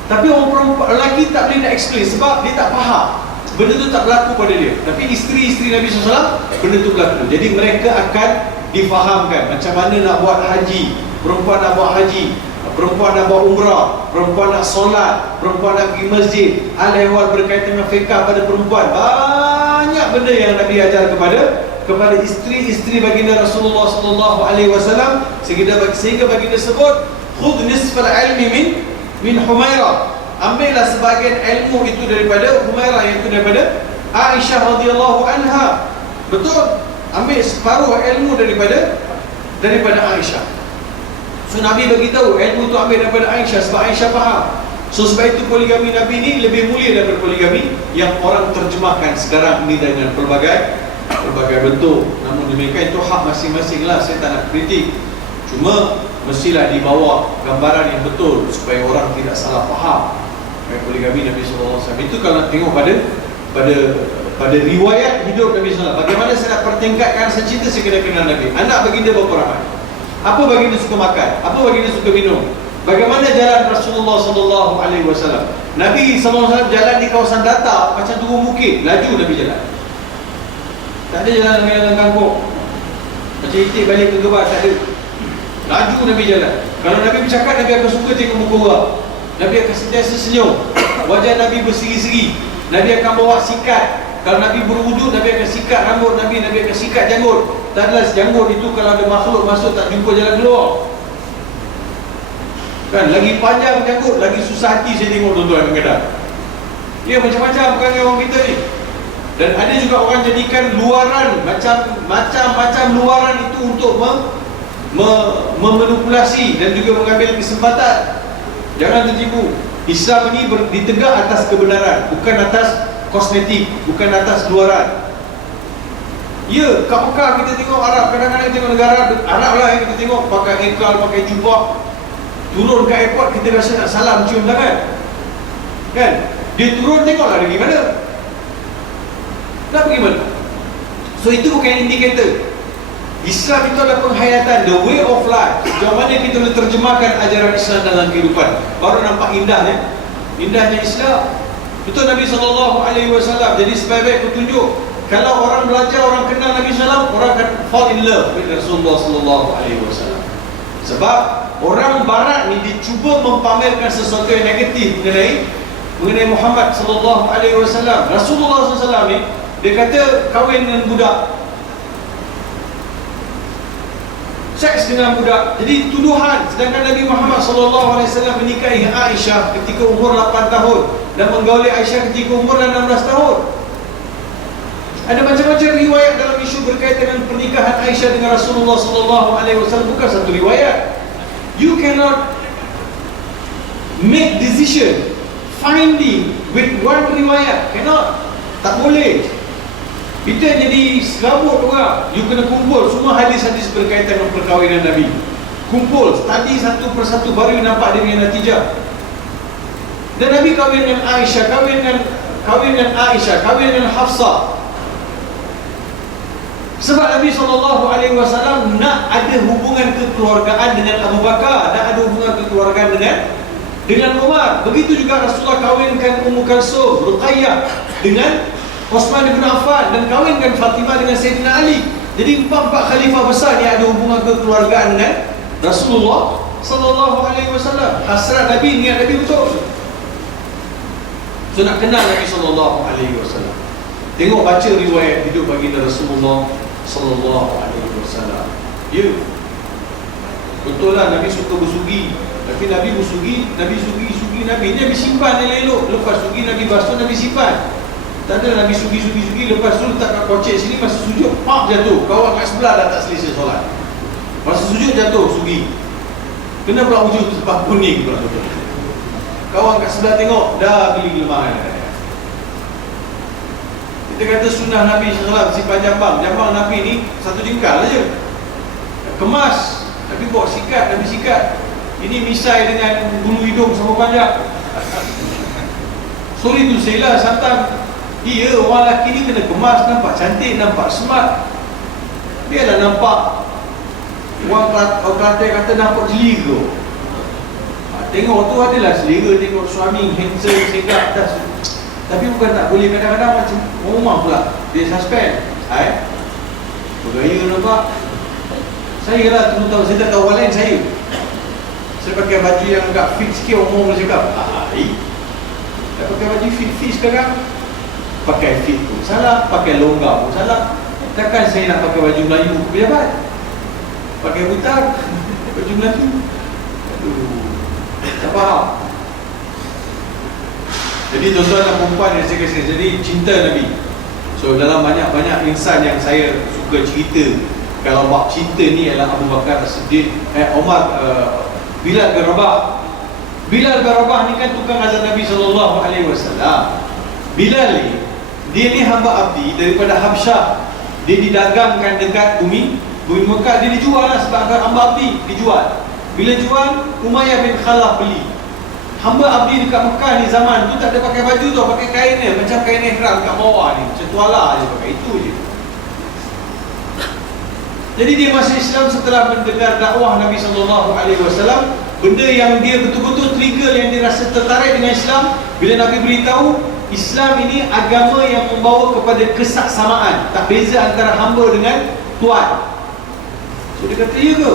Tapi orang perempuan lelaki tak boleh nak explain sebab dia tak faham. Benda tu tak berlaku pada dia. Tapi isteri-isteri Nabi SAW, benda tu berlaku. Jadi mereka akan difahamkan macam mana nak buat haji, perempuan nak buat haji, perempuan nak buat umrah, perempuan nak solat, perempuan nak pergi masjid, hal-ehwal berkaitan dengan fiqh pada perempuan. Banyak benda yang Nabi ajar kepada isteri-isteri baginda Rasulullah SAW, sehingga baginda sebut khudh nisfal ilmi min Humairah. Ambillah sebahagian ilmu itu daripada Humairah, iaitu daripada Aisyah radhiyallahu anha. Betul, ambil separuh ilmu daripada Aisyah. So Nabi bagi tahu ilmu tu ambil daripada Aisyah sebab Aisyah faham. So sebab itu poligami Nabi ni lebih mulia daripada poligami yang orang terjemahkan sekarang ini dengan pelbagai bentuk. Namun demikian itu hak masing-masing lah, saya tak nak kritik. Cuma mestilah dibawa gambaran yang betul supaya orang tidak salah faham poligami Nabi SAW. Itu kalau nak tengok pada riwayat hidup Nabi SAW. Bagaimana saya nak pertingkatkan rasa cinta, saya kena kenal Nabi. Anak baginda berapa ramai? Apa baginda suka makan? Apa baginda suka minum? Bagaimana jalan Rasulullah SAW? Nabi SAW jalan di kawasan datar macam turun bukit, laju Nabi jalan. Tak ada jalan kampung macam itik balik ke Gebah, tak ada. Laju Nabi jalan. Kalau Nabi bercakap, Nabi akan suka tengok muka orang. Nabi akan sentiasa senyum, wajah Nabi berseri-seri. Nabi akan bawa sikat. Kalau Nabi berwuduk, Nabi akan sikat rambut Nabi akan sikat janggut. Tak adalah janggut itu kalau ada makhluk masuk tak jumpa jalan keluar. Kan, lagi panjang janggut, lagi susah hati saya tengok tuan-tuan kadang-kadang. Ya, macam-macam perangai orang kita ni. Dan ada juga orang jadikan luaran, macam-macam luaran itu untuk memanipulasi dan juga mengambil kesempatan. Jangan tertipu. Islam ini ditegak atas kebenaran, bukan atas kosmetik, bukan atas luaran. Ya, kat Mekah kita tengok Arab, kadang-kadang tengok negara Arab lah yang kita tengok pakai ikal, pakai jubah. Turun ke airport kita rasa nak salam, cium tangan. Kan? Dia turun tengoklah dia pergi mana. Nak pergi mana? So itu bukan indikator. Islam itu adalah penghayatan, the way of life. Sejauh mana kita boleh terjemahkan ajaran Islam dalam kehidupan, baru nampak indahnya Islam. Betul Nabi SAW. Jadi sebaik-baik petunjuk, kalau orang belajar, orang kenal Nabi SAW, orang akan fall in love with Rasulullah SAW. Sebab orang barat ni dicuba mempamerkan sesuatu yang negatif mengenai Muhammad SAW. Rasulullah SAW ni, dia kata kahwin dengan budak, seks dengan budak. Jadi tuduhan. Sedangkan Nabi Muhammad SAW menikahi Aisyah ketika umur 8 tahun dan menggauli Aisyah ketika umur 16 tahun. Ada macam-macam riwayat dalam isu berkaitan dengan pernikahan Aisyah dengan Rasulullah SAW. Bukan satu riwayat. You cannot make decision finding with one riwayat. Cannot. Tak boleh. Kita jadi serabut orang. You kena kumpul semua hadis-hadis berkaitan dengan perkahwinan Nabi. Kumpul, study satu persatu, baru nampak dia punya natijah. Dan Nabi kahwin dengan Aisyah, kahwin dengan Aisyah, kahwin dengan Hafsah. Sebab Nabi SAW nak ada hubungan kekeluargaan dengan Abu Bakar, nak ada hubungan kekeluargaan dengan Umar. Begitu juga Rasulullah kahwinkan Ummu Kalsum, Ruqayyah dengan Osman bin Affan, dan kahwinkan Fatimah dengan Sayyidina Ali. Jadi empat khalifah besar ni ada hubungan kekeluargaan dengan Rasulullah SAW. Hasrat Nabi, niat Nabi betul. So nak kenal Nabi SAW, tengok baca riwayat hidup baginda Rasulullah SAW. Ya, betul lah Nabi suka bersugi. Tapi Nabi bersugi, Nabi sugi Nabi ni Nabi simpan elok-elok. Lepas sugi Nabi basuh, Nabi simpan. Tak ada Nabi sugi, lepas tu letak kat kocek sini, masa sujud, jatuh. Kawan kat sebelah dah tak selesai solat. Masa sujud jatuh, sugi. Kena pula wujud sebab kuning pula. Kawan kat sebelah tengok, dah beli gelemahan. Kita kata sunnah Nabi SAW, simpan jambang. Jambang Nabi ni satu jengkal aja. Kemas, Nabi bawa sikat, Nabi sikat. Ini misai dengan bulu hidung sama panjang. Sorry tu saya lah, santan. Iya, orang lelaki ni kena kemas, nampak cantik, nampak smart. Biarlah nampak. Orang Kelantan kata nampak selera. Tengok tu adalah selera, tengok suami handsome, segak dah. Tapi bukan tak boleh, kadang-kadang macam rumah pula dia suspend. Bergaya nampak. Saya lah tunggu tahu, saya tak tahu orang lain saya. Saya pakai baju yang agak fit sikit, orang boleh cakap, dah pakai baju fit sekarang. Pakai fit pun salah, pakai longgar pun salah. Takkan saya nak pakai baju Melayu ke pejabat? Pakai butar, baju Melayu. Aduh, tak faham. Jadi tuan-tuan dan perempuan yang saya kasih, jadi cinta Nabi. So dalam banyak-banyak insan yang saya suka cerita, kalau bab cinta ni adalah Abu Bakar As-Siddiq, Bilal bin Rabah. Bilal bin Rabah ni kan tukang azan Nabi SAW. Bilal ni, dia ni hamba abdi daripada Habsyah. Dia didagangkan dekat bumi Mekah. Dia dijual lah sebab hamba abdi, dijual. Bila jual, Umayyah bin Khalaf beli. Hamba abdi dekat Mekah ni zaman tu tak ada pakai baju tu, pakai kain dia, macam kain ihram kat bawah ni, macam tuala je pakai, itu je. Jadi dia masuk Islam setelah mendengar dakwah Nabi SAW. Benda yang dia betul-betul trigger, yang dia rasa tertarik dengan Islam, bila Nabi beritahu Islam ini agama yang membawa kepada kesaksamaan, tak beza antara hamba dengan tuan. So dia kata, ya ke?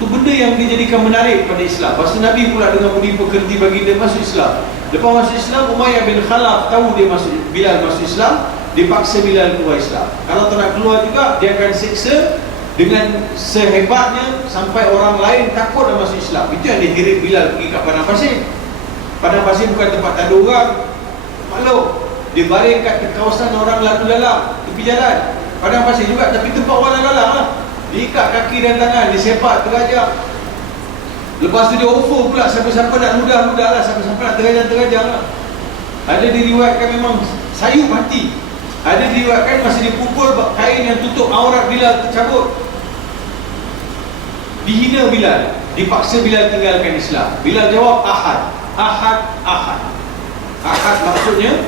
Itu benda yang dijadikan menarik pada Islam. Lepas tu Nabi pula dengan budi pekerti bagi dia masuk Islam. Lepas masuk Islam, Umayyah bin Khalaf tahu dia masuk, Bilal masuk Islam, dia paksa Bilal keluar Islam. Kalau tak nak keluar juga, dia akan seksa dengan sehebatnya sampai orang lain takut dan masuk Islam. Itu yang dikirim Bilal pergi kat Padang Pasir. Padang Pasir bukan tempat tak ada orang, maklum, dia baring kat kawasan orang lalu lalang, tepi jalan. Padang Pasir juga, tapi tempat orang lalu lalang lah. Dia ikat kaki dan tangan, dia sepak terajak. Lepas tu dia offer pula, siapa-siapa nak ludah-ludah lah, siapa-siapa nak terajang-terajang lah. Ada diriwayatkan memang sayup hati. Ada diriwayatkan masa dia pukul, kain yang tutup aurat Bilal tercabut. Dihina Bilal, dipaksa Bilal tinggalkan Islam. Bilal jawab, Ahad. Ahad, Ahad. Ahad maksudnya,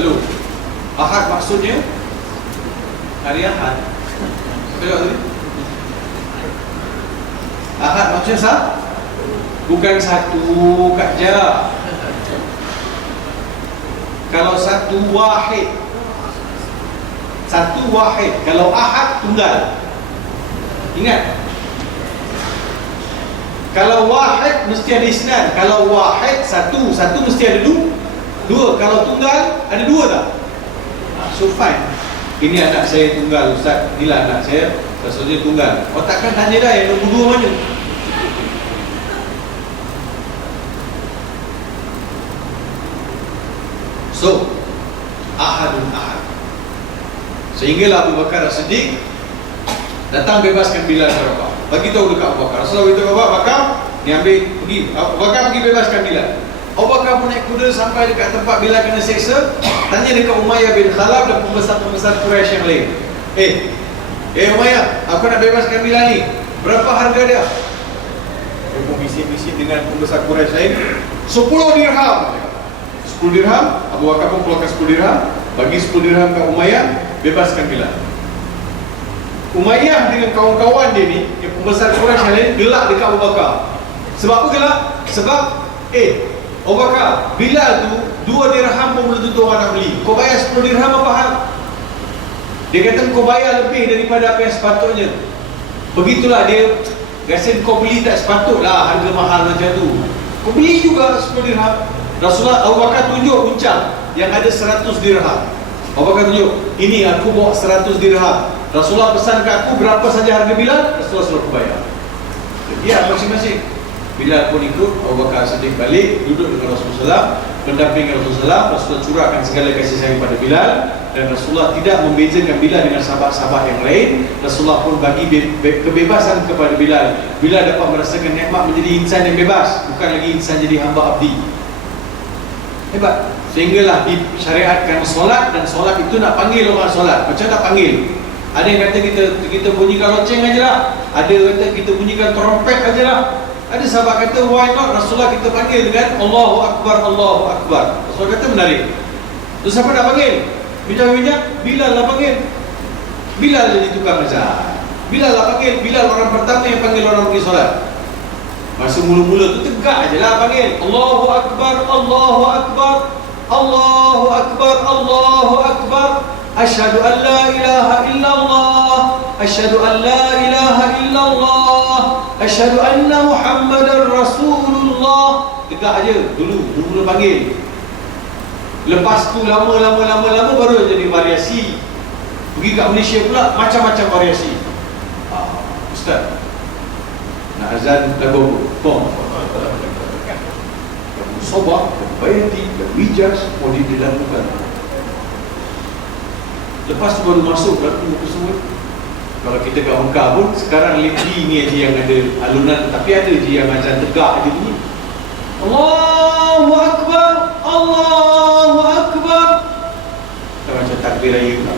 halo, Ahad maksudnya hari Ahad. Siapa jawab tadi? Ahad maksudnya Bukan satu Kak Ja. Kalau satu wahid. Satu wahid. Kalau ahad tunggal. Ingat. Kalau wahid mesti ada isnan. Kalau wahid satu mesti ada dua. Kalau tunggal ada dua tak? So fine. Ini anak saya tunggal, Ustaz. Inilah anak saya, maksudnya tunggal. Oh takkan tanya dah yang nombor dua mana? So, ahadun ahad. Sehinggalah Abu Bakar As-Siddiq datang bebaskan Bilal bin Rabah. Bagi tahu dekat Abu Bakar. Rasulullah beritahu Abu Bakar, ni ambil pergi. Abu Bakar pergi bebaskan Bilal. Abu Bakar pun naik kuda sampai dekat tempat Bilal kena seksa. Tanya dekat Umayyah bin Khalaf dan pembesar-pembesar Quraisy yang lain. Umayyah, aku nak bebaskan Bilal ni. Berapa harga dia? Dia pun bisik-bisik dengan pembesar Quraisy lain. 10 dirham. 10 dirham. Abu Bakar pun keluarkan 10 dirham. Bagi 10 dirham ke Umayyah, bebaskan Bilal. Umayyah dengan kawan-kawan dia ni, yang pembesar Quraisy yang lain, gelak dekat Abu Bakar. Sebab apa gelak? Sebab Abu Bakar, Bilal tu 2 dirham pun belum tentu orang nak beli. Kau bayar 10 dirham apa hal? Dia kata kau bayar lebih daripada apa yang sepatutnya. Begitulah dia rasa kau beli tak sepatutlah harga mahal macam tu. Kau beli juga 10 dirham. Rasulullah, Abu Bakar tunjuk uncang yang ada 100 dirham. Abu Bakar tunjuk, ini aku bawa 100 dirham. Rasulullah pesan ke aku berapa saja harga Bilal, Rasulullah suruh aku bayar. Ya, masing-masing. Bilal pun ikut, Abu Bakar Siddiq balik, duduk dengan Rasulullah, mendampingi Rasulullah. Rasulullah curahkan segala kasih sayang pada Bilal, dan Rasulullah tidak membezakan Bilal dengan sahabat-sahabat yang lain. Rasulullah pun bagi kebebasan kepada Bilal. Bilal dapat merasakan nikmat menjadi insan yang bebas, bukan lagi insan jadi hamba abdi. Hebat. Sehinggalah disyariatkan solat, dan solat itu nak panggil orang solat. Macam nak panggil? Ada yang kata kita bunyikan loceng aja lah. Ada yang kata kita bunyikan trompet aja lah. Ada sahabat kata why not Rasulullah kita panggil dengan Allahu Akbar, Allahu Akbar. Rasulullah kata menarik. Terus siapa nak panggil? Bijak-bijak Bilal lah panggil. Bilal jadi tukang azan. Bilal lah panggil. Bilal orang pertama yang panggil orang pergi solat. Masa mula-mula tu tegak aje lah panggil Allahu Akbar, Allahu Akbar, Allahu Akbar, Allahu Akbar. Asyhadu an la ilaha illallah, asyhadu an la ilaha illallah, asyhadu anna Muhammadar Rasulullah. Tegak aja dulu panggil. Lepas tu lama baru jadi variasi. Pergi kat Malaysia pula macam-macam variasi. Ustaz nak azan lagu bom. Lagu Sabah, Bayati, lagu Hijaz, semua dilakukan. Lepas tu baru masuk lagu semua. Kalau kita kat Mekah pun sekarang lately ni aja yang ada alunan, tapi ada je yang azan tegak aja bunyi. Allahu Akbar, Allahu Akbar. Macam takbir raya pula.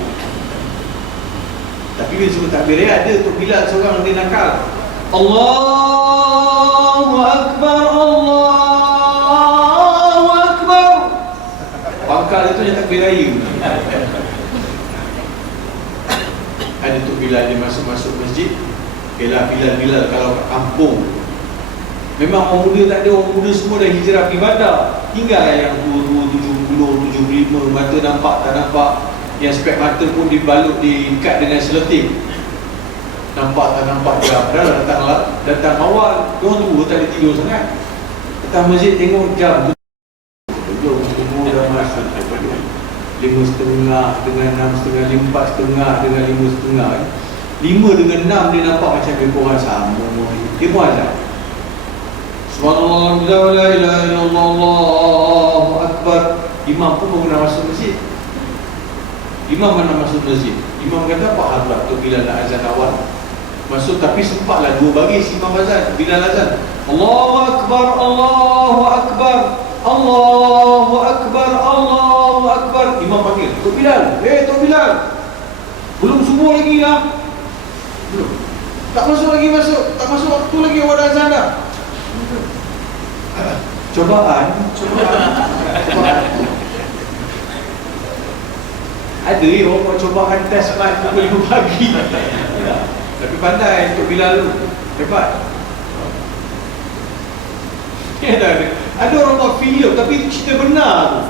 Tapi bila sebut takbir raya ada tu Bilal seorang dia nakal. Allahu Akbar, Allahu Akbar. Pangkal itu yang takbir raya. Ada tu Bilal dia masuk masjid. Yalah Bilal kalau kat kampung memang orang muda tak ada, orang muda semua dah hijrah pergi bandar. Tinggal yang 70, 75, mata nampak tak nampak. Yang spek mata pun dibalut, diikat dengan selotip. Nampak tak nampak dia. Padahal datang awal, diorang tua tak ada tidur sangat. Datang masjid tengok jam tu, semua dah masuk. 5.30 dengan 6.30, 4.30 dengan 5.30. 5 dengan 6 dia nampak macam lebih kurang sama. Dia pun azan. Subhanallah, la ilaha illallah, Allahu Akbar. Imam pun baru nak masuk masjid. Imam mana masuk masjid? Imam kata apa hal pula tu bila nak azan awal? Masuk tapi sempatlah 2 baris imam azan. Bila azan Allahu Akbar, Allahu Akbar, Allahu Akbar, Allahu Akbar. Imam panggil, Tok Bilal. Tok Bilal. Belum subuh lagi lah. Belum. Tak masuk lagi tak masuk waktu lagi awal azan dah. Cobaan. Ada orang buat cobaan test mat pukul 5 pagi. Tapi pandai Tok Bilal tu. Hebat. Ada orang buat filem tapi itu cerita benar tu.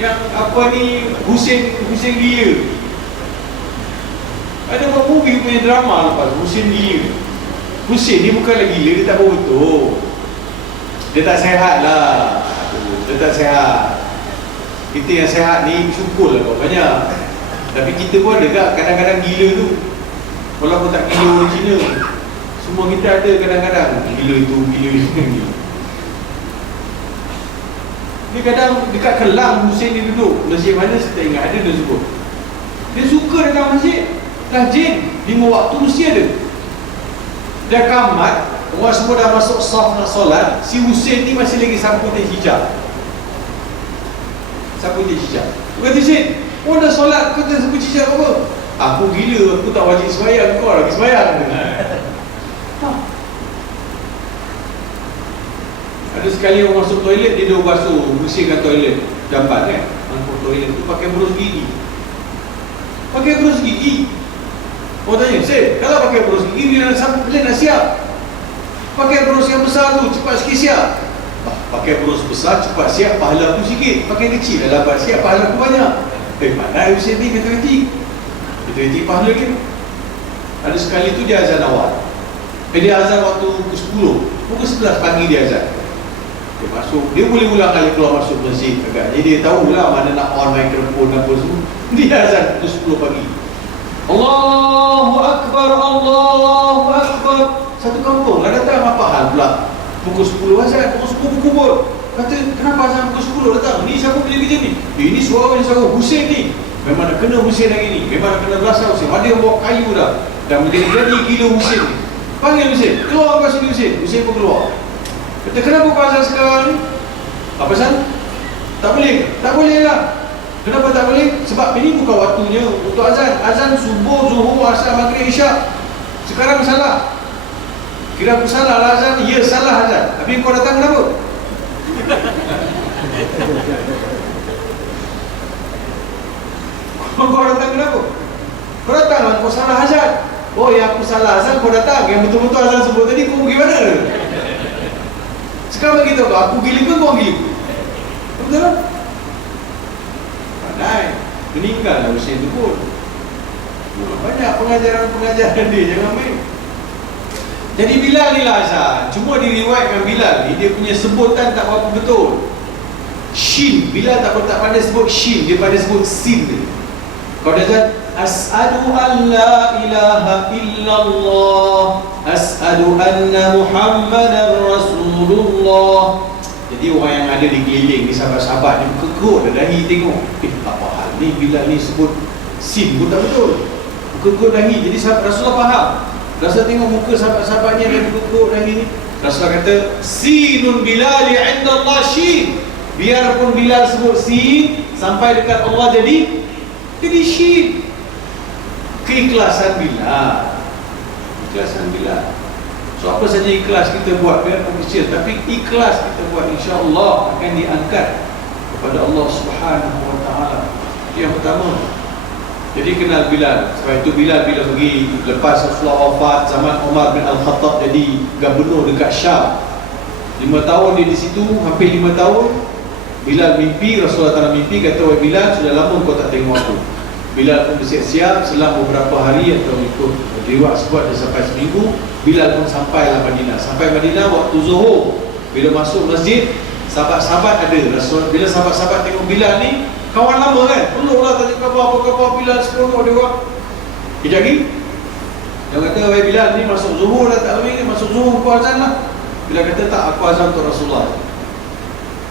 Yang apa ni, Husin gila. Ada buat movie punya drama lepas Husin gila. Husin ni bukan lagi gila, dia tak betul. Dia tak sihat lah. Dia tak sihat. Kita yang sihat ni syukur lah banyak. Tapi kita pun ada tak kadang-kadang gila tu. Walaupun tak gila orang Cina, semua kita ada kadang-kadang gila itu, gila ni. Dia kadang dekat Kelang Husin dia duduk. Masjid mana saya tak ingat, ada dia sebut. Dia suka datang masjid. Rajin 5 waktu mesti ada. Dia kamat, orang semua dah masuk saf nak solat, si Husin ni masih lagi sapu teh hijab. Sapu teh hijab. Kata Husin, oh dah solat, kau tak sapu teh hijab apa? Aku gila, aku tak wajib sembahyang, kau lagi sembahyang. Ada sekali orang masuk toilet, dia dah basuh, bersihkan toilet. Dapat kan, masuk toilet tu pakai berus gigi. Pakai berus gigi. Orang tanya, Syed, kalau pakai berus gigi, bila nak siap, pakai berus yang besar tu, cepat sikit siap. Pakai berus besar, cepat siap, pahala aku sikit. Pakai kecil, dah lambat siap, pahala aku banyak. Mana Syed ni kata nanti? Kata nanti pahala dia. Ada sekali tu dia azan awal. Dia azan waktu pukul 10. Pukul 11 pagi dia azan. Dia masuk, dia boleh ulang kali keluar masuk masjid agak. Jadi dia tahulah mana nak on mikrofon apa semua. Dia azan pukul 10 pagi. Allahu Akbar, Allahu Akbar. Satu kampung lah datang, apa hal pula pukul 10 azan, pukul 10 berkubur. Kata, kenapa azan pukul 10 datang? Ni siapa punya kerja ni? Ini suara Husin ni. Memang nak kena Husin hari ni. Memang nak kena belasah Husin. Ada yang bawa kayu dah. Dan menjadi gila Husin ni. Panggil Husin, keluar kat sini Husin. Husin pun keluar. Kata, kenapa kau azan sekarang ni? Apa pasal? Tak boleh. Tak boleh lah. Kenapa tak boleh? Sebab ini bukan waktunya untuk azan. Azan subuh, zuhur, asar, maghrib, isyak. Sekarang salah. Kira aku salah lah azan. Ya, salah azan. Tapi kau datang kenapa? Kau datang kenapa? Kau datang lah, kau salah azan. Oh, yang aku salah azan, kau datang. Yang betul-betul azan sebut tadi, kau pergi mana? Sekarang beritahu kau, aku gila ke kau gila? Betul tak? Pandai. Meninggal lah Husin tu pun. Banyak pengajaran dia, jangan main. Jadi Bilal ni lah azan. Cuma diriwayatkan Bilal ni, dia punya sebutan tak berapa betul. Shin, Bilal tak pandai sebut Shin, dia pandai sebut Sin dia. Kau dah azan, As'adu an la ilaha illallah, As'adu anna Muhammadan Rasulullah. Jadi orang yang ada di keliling ni, sahabat-sahabat ni kekut dah dahi tengok. Apa hal ni, Bilal ni sebut Sin pun tak betul. Kekut dahi. Jadi sahabat Rasulullah faham. Rasulullah tengok muka sahabat-sahabatnya yang kekut dahi ni. Rasulullah kata, Sinun Bilali inda Allah Shin. Biarpun Bilal sebut Sin, sampai dekat Allah jadi Shin. Keikhlasan Bilal. Keikhlasan Bilal. So apa saja ikhlas kita buat, biarpun kecil, tapi ikhlas kita buat, insya-Allah akan diangkat kepada Allah Subhanahu wa taala. Yang pertama. Jadi kenal Bilal. Sebab itu Bilal bila pergi lepas Rasulullah wafat, zaman Umar bin Al-Khattab jadi gubernur dekat Syam. 5 tahun dia di situ, hampir 5 tahun. Bilal mimpi, Rasulullah tanah mimpi, kata, "Wahai Bilal, sudah lama kau tak tengok aku." Bilal pun bersiap-siap, selang beberapa hari atau ikut riwayat sebut dia sampai seminggu. Bilal pun sampailah Madinah. Sampai Madinah waktu zuhur. Bila masuk masjid, sahabat-sahabat ada. Rasul, bila sahabat-sahabat tengok Bilal ni, kawan lama kan, perlulah tanya khabar, apa khabar Bilal, seronok dia orang. Kejap lagi dia kata, "Wahai Bilal, ni masuk zuhur dah, tak lama ni masuk zuhur, kau azan lah." Bilal kata, "Tak, aku azan untuk Rasulullah."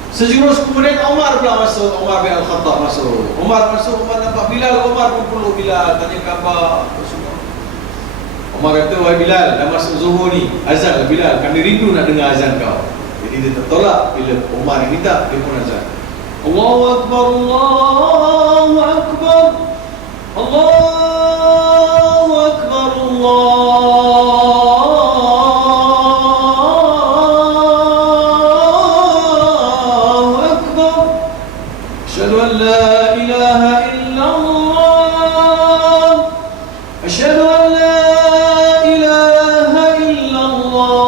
Sejurus kemudian Umar pula masuk. Umar bin Al-Khattab masuk. Umar masuk, Umar nampak Bilal, Umar pun perlu Bilal tanya khabar apa semua. Umar kata, "Wahai Bilal, dah masuk zuhur ni, azan lah Bilal, kami rindu nak dengar azan kau." Jadi dia tak tolak. Bila Umar yang minta, dia pun azan. Allahu Akbar, Allahu Akbar, Allahu Akbar, Allahu Akbar. Asyhadu an la ilaha illallah, asyhadu an la ilaha illallah,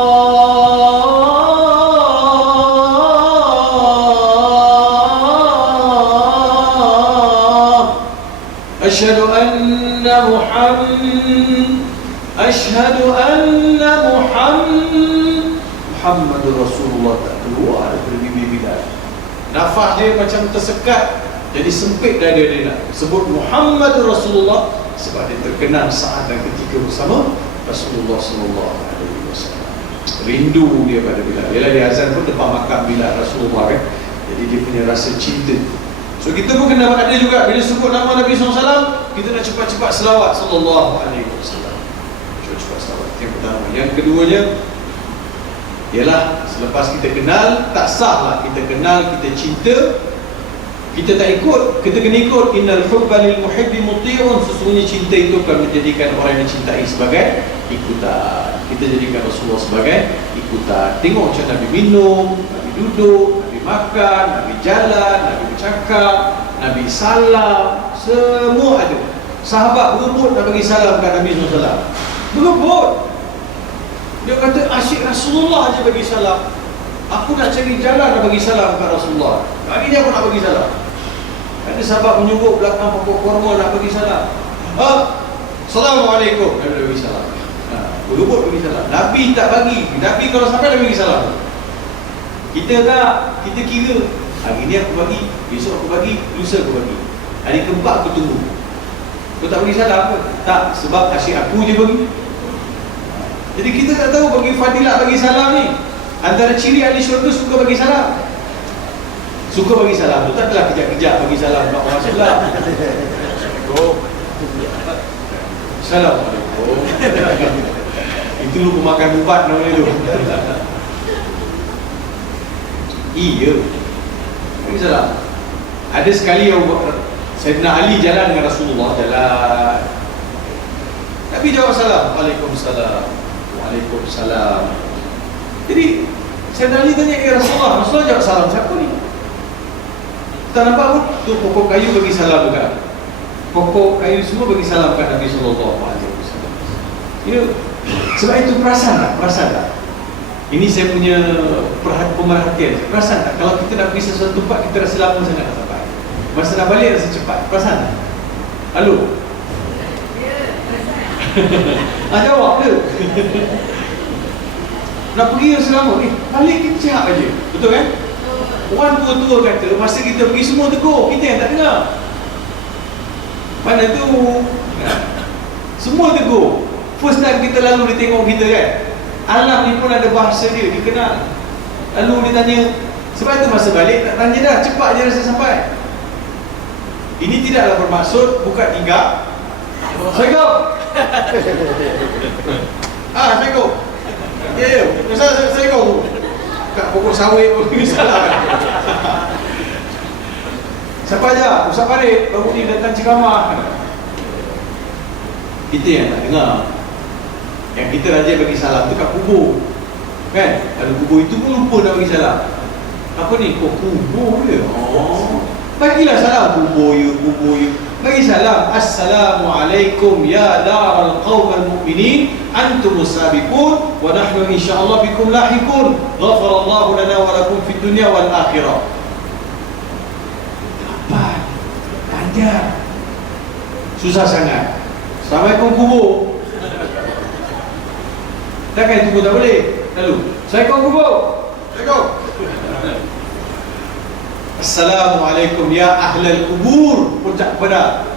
Muhammadur Rasulullah tak keluar dari bibir Bilal. Nafas dia macam tersekat, jadi sempit dada dia nak sebut Muhammadur Rasulullah, sebab dia terkenal saat dan ketika bersama Rasulullah sallallahu alaihi wasallam. Rindu dia pada Bilal. Yalah, dia azan pun depan makam Bilal Rasulullah kan. Jadi dia punya rasa cinta. So kita pun kena ada juga, bila sebut nama Nabi SAW, kita nak cepat-cepat selawat sallallahu alaihi wasallam. Cepat-cepat selawat. Yang pertama. Yang keduanya ialah selepas kita kenal, tak sahlah kita kenal, kita cinta, kita tak ikut, kita kena ikut. Innal hubba lil muhibbi muti'un. Sesungguhnya cinta itu akan menjadikan orang yang dicintai sebagai ikutan. Kita jadikan Rasulullah sebagai ikutan. Tengok macam Nabi minum, Nabi duduk, Nabi makan, Nabi jalan, Nabi bercakap, Nabi salam, semua ada. Sahabat berebut nak bagi salam kat Nabi SAW. Berebut. Dia kata asyik Rasulullah aja bagi salam. Aku nak cari jalan nak bagi salam kat Rasulullah. Kali ni aku nak bagi salam. Ada sahabat menyuruh belakang pokok kurma nak bagi salam. Assalamualaikum. Nabi bagi salam. Berebut bagi salam. Nabi tak bagi. Nabi kalau sampai Nabi bagi salam. Kita tak, kita kira hari ni aku bagi, besok aku bagi, lusa aku bagi. Hari keempat aku tunggu. Kau tak bagi salam apa? Tak, sebab asyik aku je bagi. Jadi kita tak tahu bagi fadilat bagi salam ni. Antara ciri ahli syurga suka bagi salam. Suka bagi salam tu tak adalah kejap-kejap bagi salam kat orang salam. Assalamualaikum. Itu lu pemakan ubat namanya tu. Iya. Bagi salam. Ada sekali yang Sayyidina Ali jalan dengan Rasulullah, jalan. Nabi jawab salam. Waalaikumsalam. Waalaikumsalam. Jadi Sayyidina Ali tanya, ya Rasulullah, Rasulullah jawab salam, siapa ni? Tak nampak pun tu pokok kayu bagi salam dekat. Pokok kayu semua bagi salam kat Nabi sallallahu alaihi wasallam. Ya, sebab itu perasan tak? Ini saya punya pemerhatian. Perasan tak kalau kita nak pergi sesuatu tempat, kita rasa lama sangat nak sampai. Masa nak balik rasa cepat. Perasan tak? Halo? Ya, perasan. Jawab dia. Nak pergi rasa lama, balik kejap aja. Betul kan? Orang tua-tua kata, masa kita pergi semua tegur, kita yang tak dengar. Mana tu? Semua tegur. First time kita lalu, dia tengok kita kan. Alam ni pun ada bahasa dia, dia kenal. Lalu dia tanya, sebab tu masa balik tak tanya dah, cepat je rasa sampai. Ini tidaklah bermaksud buka tingkap. Assalamualaikum. Assalamualaikum. Ya, Assalamualaikum. Kat pokok sawit pun salah. Siapa aja? Ustaz Farid baru ni datang ceramah. Kita yang tak dengar. Yang kita rajin bagi salam tu kat kubur. Kan? Kalau kubur itu pun lupa nak bagi salam. Apa ni? Kok kubur dia? Oh. Bagilah salam kubur ya, kubur ya. Bagi salam. Assalamualaikum ya daral qawmal mu'minin. Antumus sabiqun wa nahnu insyaallah bikum lahiqun. Ghafarallahu lana wa lakum fid dunya wal akhirah. Apa? Panjang. Susah sangat. Assalamualaikum kubur. Takkan kubur tak boleh. Lalu, Assalamualaikum kubur. Assalamualaikum. Assalamualaikum ya ahlal kubur. Puncak pada.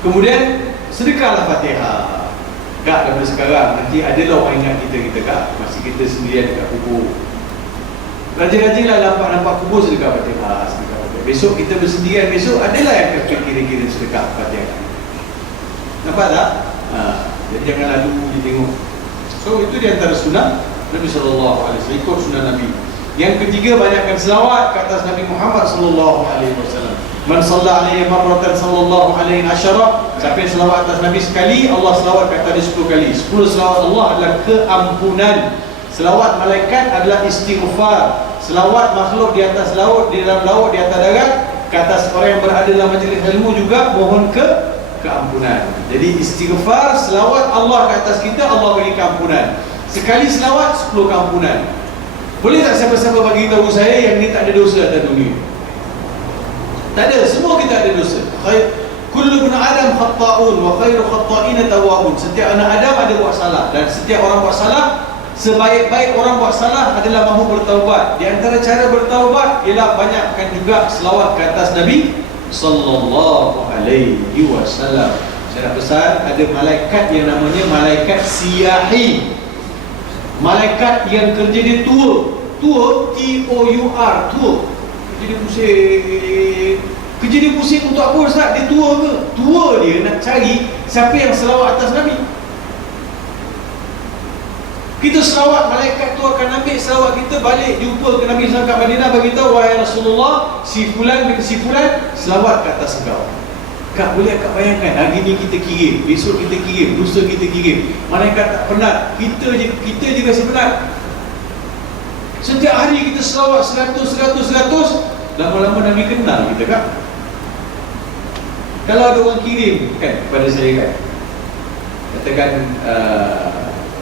Kemudian sedekahlah Fatihah. Kak, daripada sekarang nanti adalah orang ingat kita kak, masih kita sendirian dekat kubur. Rajin-rajinlah nampak kubur sedekah Fatihah, sedekah Fatihah. Besok kita bersendirian, besok adalah yang kira-kira sedekah Fatihah. Nampak tak? Jadi janganlah dulu ditengok. So itu di antara sunnah Nabi sallallahu alaihi wasallam, ikut sunnah Nabi. Yang ketiga, banyakkan selawat ke atas Nabi Muhammad sallallahu alaihi wasallam. Man shalla alaihi marratan sallallahu alaihi asyara. Siapa yang selawat atas Nabi sekali, Allah selawat kat atas 10 kali. 10 selawat Allah adalah keampunan. Selawat malaikat adalah istighfar. Selawat makhluk di atas laut, di dalam laut, di atas darat, ke atas orang yang berada dalam majlis ilmu juga mohon keampunan. Jadi istighfar, selawat Allah ke atas kita, Allah bagi keampunan. Sekali selawat 10 keampunan. Boleh tak siapa-siapa bagi tahu saya yang ni tak ada dosa atas dunia? Tak ada, semua kita ada dosa. kullu ibn Adam khata'un wa khairu khata'ina tawwabun. Setiap anak Adam ada buat salah, dan setiap orang buat salah, sebaik-baik orang buat salah adalah mahu bertaubat. Di antara cara bertaubat ialah banyakkan juga selawat ke atas Nabi sallallahu alaihi wasallam. Saya nak pesan, ada malaikat yang namanya malaikat siyahi. Malaikat yang kerja dia tua. Tua, T-O-U-R, tua. Kerja dia pusing. Kerja dia pusing untuk apa Ustaz? Dia tua ke? Tua dia nak cari siapa yang selawat atas Nabi. Kita selawat, malaikat tu akan ambil selawat kita balik, jumpa ke Nabi SAW kat Madinah, bagi tahu, wahai Rasulullah, si fulan bin si fulan selawat ke atas engkau. Kak, boleh Kak bayangkan, hari ni kita kirim, besok kita kirim, lusa kita kirim. Malaikat tak penat, kita je kasi penat. Setiap hari kita selawat 100, lama-lama Nabi kenal kita, Kak. Kalau ada orang kirim kan kepada saya, kan, katakan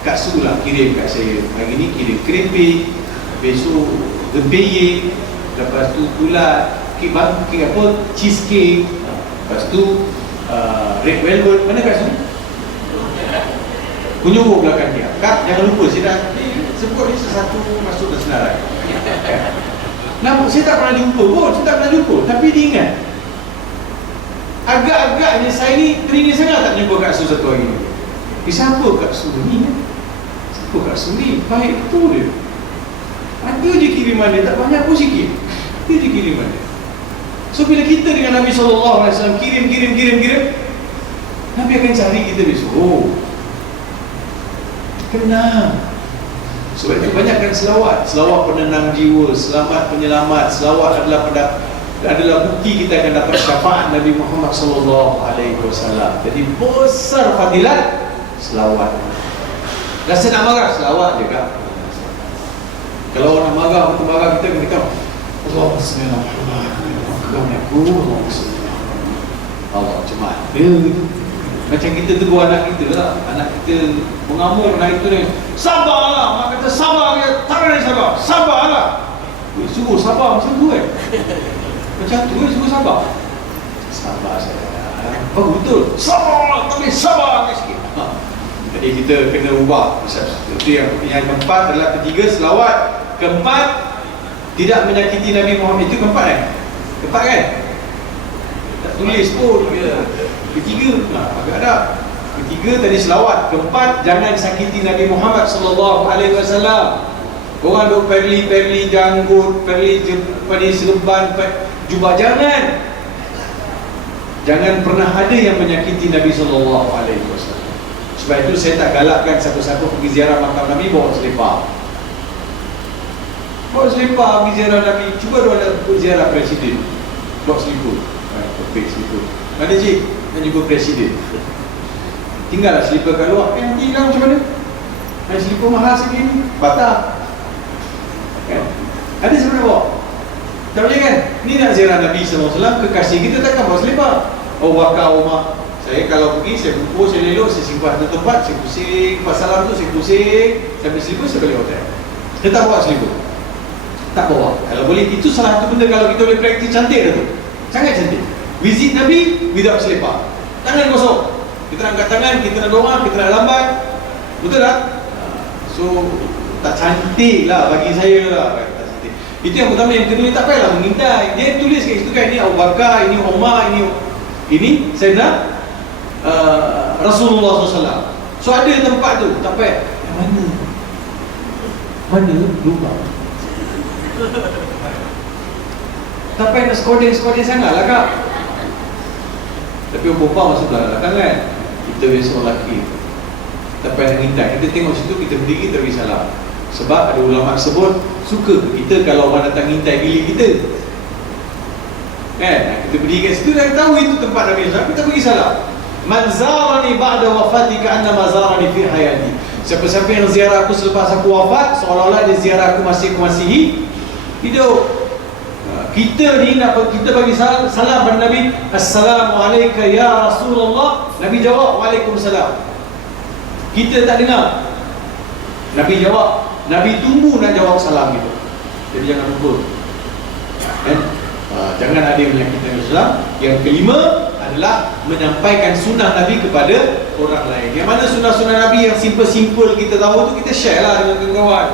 Kak Su lah kirim kat saya, hari ni kirim keripik, besok rempeyek, lepas tu pula kek apa, cheesecake, lepas tu red velvet. Mana Kak Su? Penyuruh belakang dia. Kak, jangan lupa, saya dah sebut ni satu masuk ke senarai. Nampak saya tak pernah jumpa pun, tapi dia ingat. Agak-agaknya saya ni teringin sangat tak jumpa Kak Su satu hari ni. Siapa Kak Su ni? Siapa Kak Su ni? Baik betul dia. Ada je kiriman dia, tak banyak pun sikit. Ada je kiriman dia. So bila kita dengan Nabi SAW kirim, Nabi akan cari kita besok. Oh, kenal. Sebab itu banyakkan selawat. Selawat penenang jiwa, selamat penyelamat. Selawat adalah bukti kita akan dapat syafaat Nabi Muhammad SAW. Jadi besar fadilat selawat. Rasa nak marah, selawat je, Kak. Kalau orang nak marah, betul marah, kita kena kata Allahumma salli ala Muhammad. Allah cuma dia gitu. Macam kita tegur anak kita lah. Anak kita mengamuk, anak itu dia, sabarlah. Mak kata sabar dia, tak ada sabar. Sabarlah. Suruh sabar macam tu kan. Macam tu kan suruh sabar. Sabar saya. Oh betul. Sabar, tapi sabar sikit. Jadi kita kena ubah. Itu yang keempat adalah, ketiga selawat. Keempat, tidak menyakiti Nabi Muhammad. Itu keempat kan? Keempat kan? Tak tulis pun. Ketiga, agak ada. Ketiga tadi selawat. Keempat, jangan sakiti Nabi Muhammad SAW. Orang duk perli janggut, perli serban, jubah, jangan. Jangan pernah ada yang menyakiti Nabi SAW. Sebab itu saya tak galakkan siapa-siapa pergi ziarah makam Nabi bawa selipar. Bawa selipar pergi ziarah Nabi. Cuba ada ziarah Presiden, bawa selipar. Baik selipar. Mana cik? Nak jumpa Presiden. Tinggallah selipar kat luar. Nanti hilang macam mana? Main selipar mahal segini, patah kan? Ada sebenarnya bawa? Tak boleh kan? Ni nak ziarah Nabi SAW, kekasih kita takkan bawa selipar. Oh bakar rumah. Saya kalau pergi, saya kumpul, saya lelok, saya simpan satu tempat, saya pusing, masalah tu saya pusing, saya beli selipar, saya balik hotel. Dia tak bawa selipar. Tak bawa. Kalau boleh, itu salah satu benda kalau kita boleh praktis cantik dah tu. Sangat cantik. Visit Nabi without selipar. Tangan kosong. Kita nak angkat tangan, kita nak doa, kita nak lambat. Betul tak? So, tak cantik lah bagi saya lah. Tak cantik. Itu yang pertama. Yang kedua, tak payahlah mengintai. Dia tulis kat situ kan, ini Abu Bakar, ini Umar, ini Sayyidina Rasulullah SAW. So ada tempat tu, tak payah. Yang mana? Lupa. Tak payah nak skoding sangat lah, Kak. Tapi orang perempuan masuk belakang kan. Kita biasa orang lelaki, tak payah nak minta. Kita tengok situ, kita berdiri, kita beri salam. Sebab ada ulama sebut, suka kita kalau orang datang mintai bilik kita kan. Kita berdiri kat situ, dah tahu itu tempat Nabi SAW, kita beri salam. Man zarani ba'da wafati ka'annama zarani fi hayati. Siapa-siapa yang ziarah aku selepas aku wafat, seolah-olah dia ziarah aku masih hidup. Kita ni nak kita bagi salam pada Nabi, Assalamualaikum ya Rasulullah. Nabi jawab, Waalaikumsalam. Kita tak dengar. Nabi jawab, Nabi tunggu nak jawab salam gitu. Jadi jangan lupa. Jangan ada yang menyakiti Nabi SAW. Yang kelima adalah menyampaikan sunnah Nabi kepada orang lain. Yang mana sunnah-sunnah Nabi yang simple-simple kita tahu tu, kita share lah dengan kawan-kawan.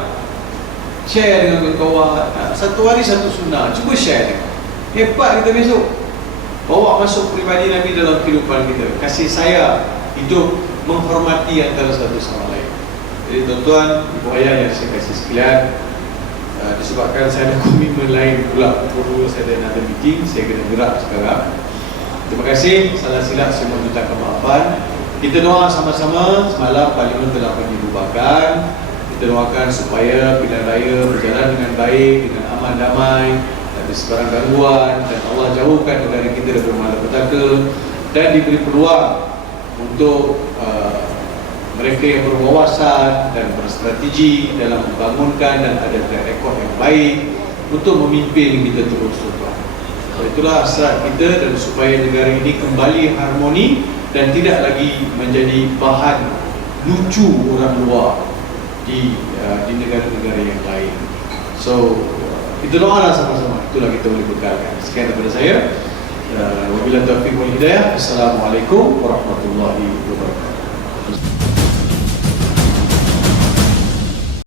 Share dengan kawan-kawan. Satu hari satu sunnah, cuba share dengan. Hebat kita besok. Bawa masuk pribadi Nabi dalam kehidupan kita. Kasih sayang, hidup, menghormati antara satu sama lain. Jadi tuan-tuan, ibu ayah yang saya kasih sekalian, disebabkan saya ada komitmen lain pula, pukul 2 saya ada meeting, saya kena gerak sekarang. Terima kasih, salah silap saya meminta kemaafan. Kita doa sama-sama, semalam Parlimen telah dibubarkan. Kita doakan supaya pilihan raya berjalan dengan baik, dengan aman damai, tak ada sebarang gangguan, dan Allah jauhkan negara kita dari malapetaka, dan diberi peluang untuk mereka yang berwawasan dan berstrategi dalam membangunkan dan ada track record yang baik untuk memimpin kita terus. Itulah hasrat kita, dan supaya negara ini kembali harmoni dan tidak lagi menjadi bahan lucu orang luar di negara-negara yang lain. So kita doalah sama-sama, itulah kita boleh bekalkan. Sekian daripada saya. Wabillahi taufiq wal hidayah. Assalamualaikum warahmatullahi wabarakatuh.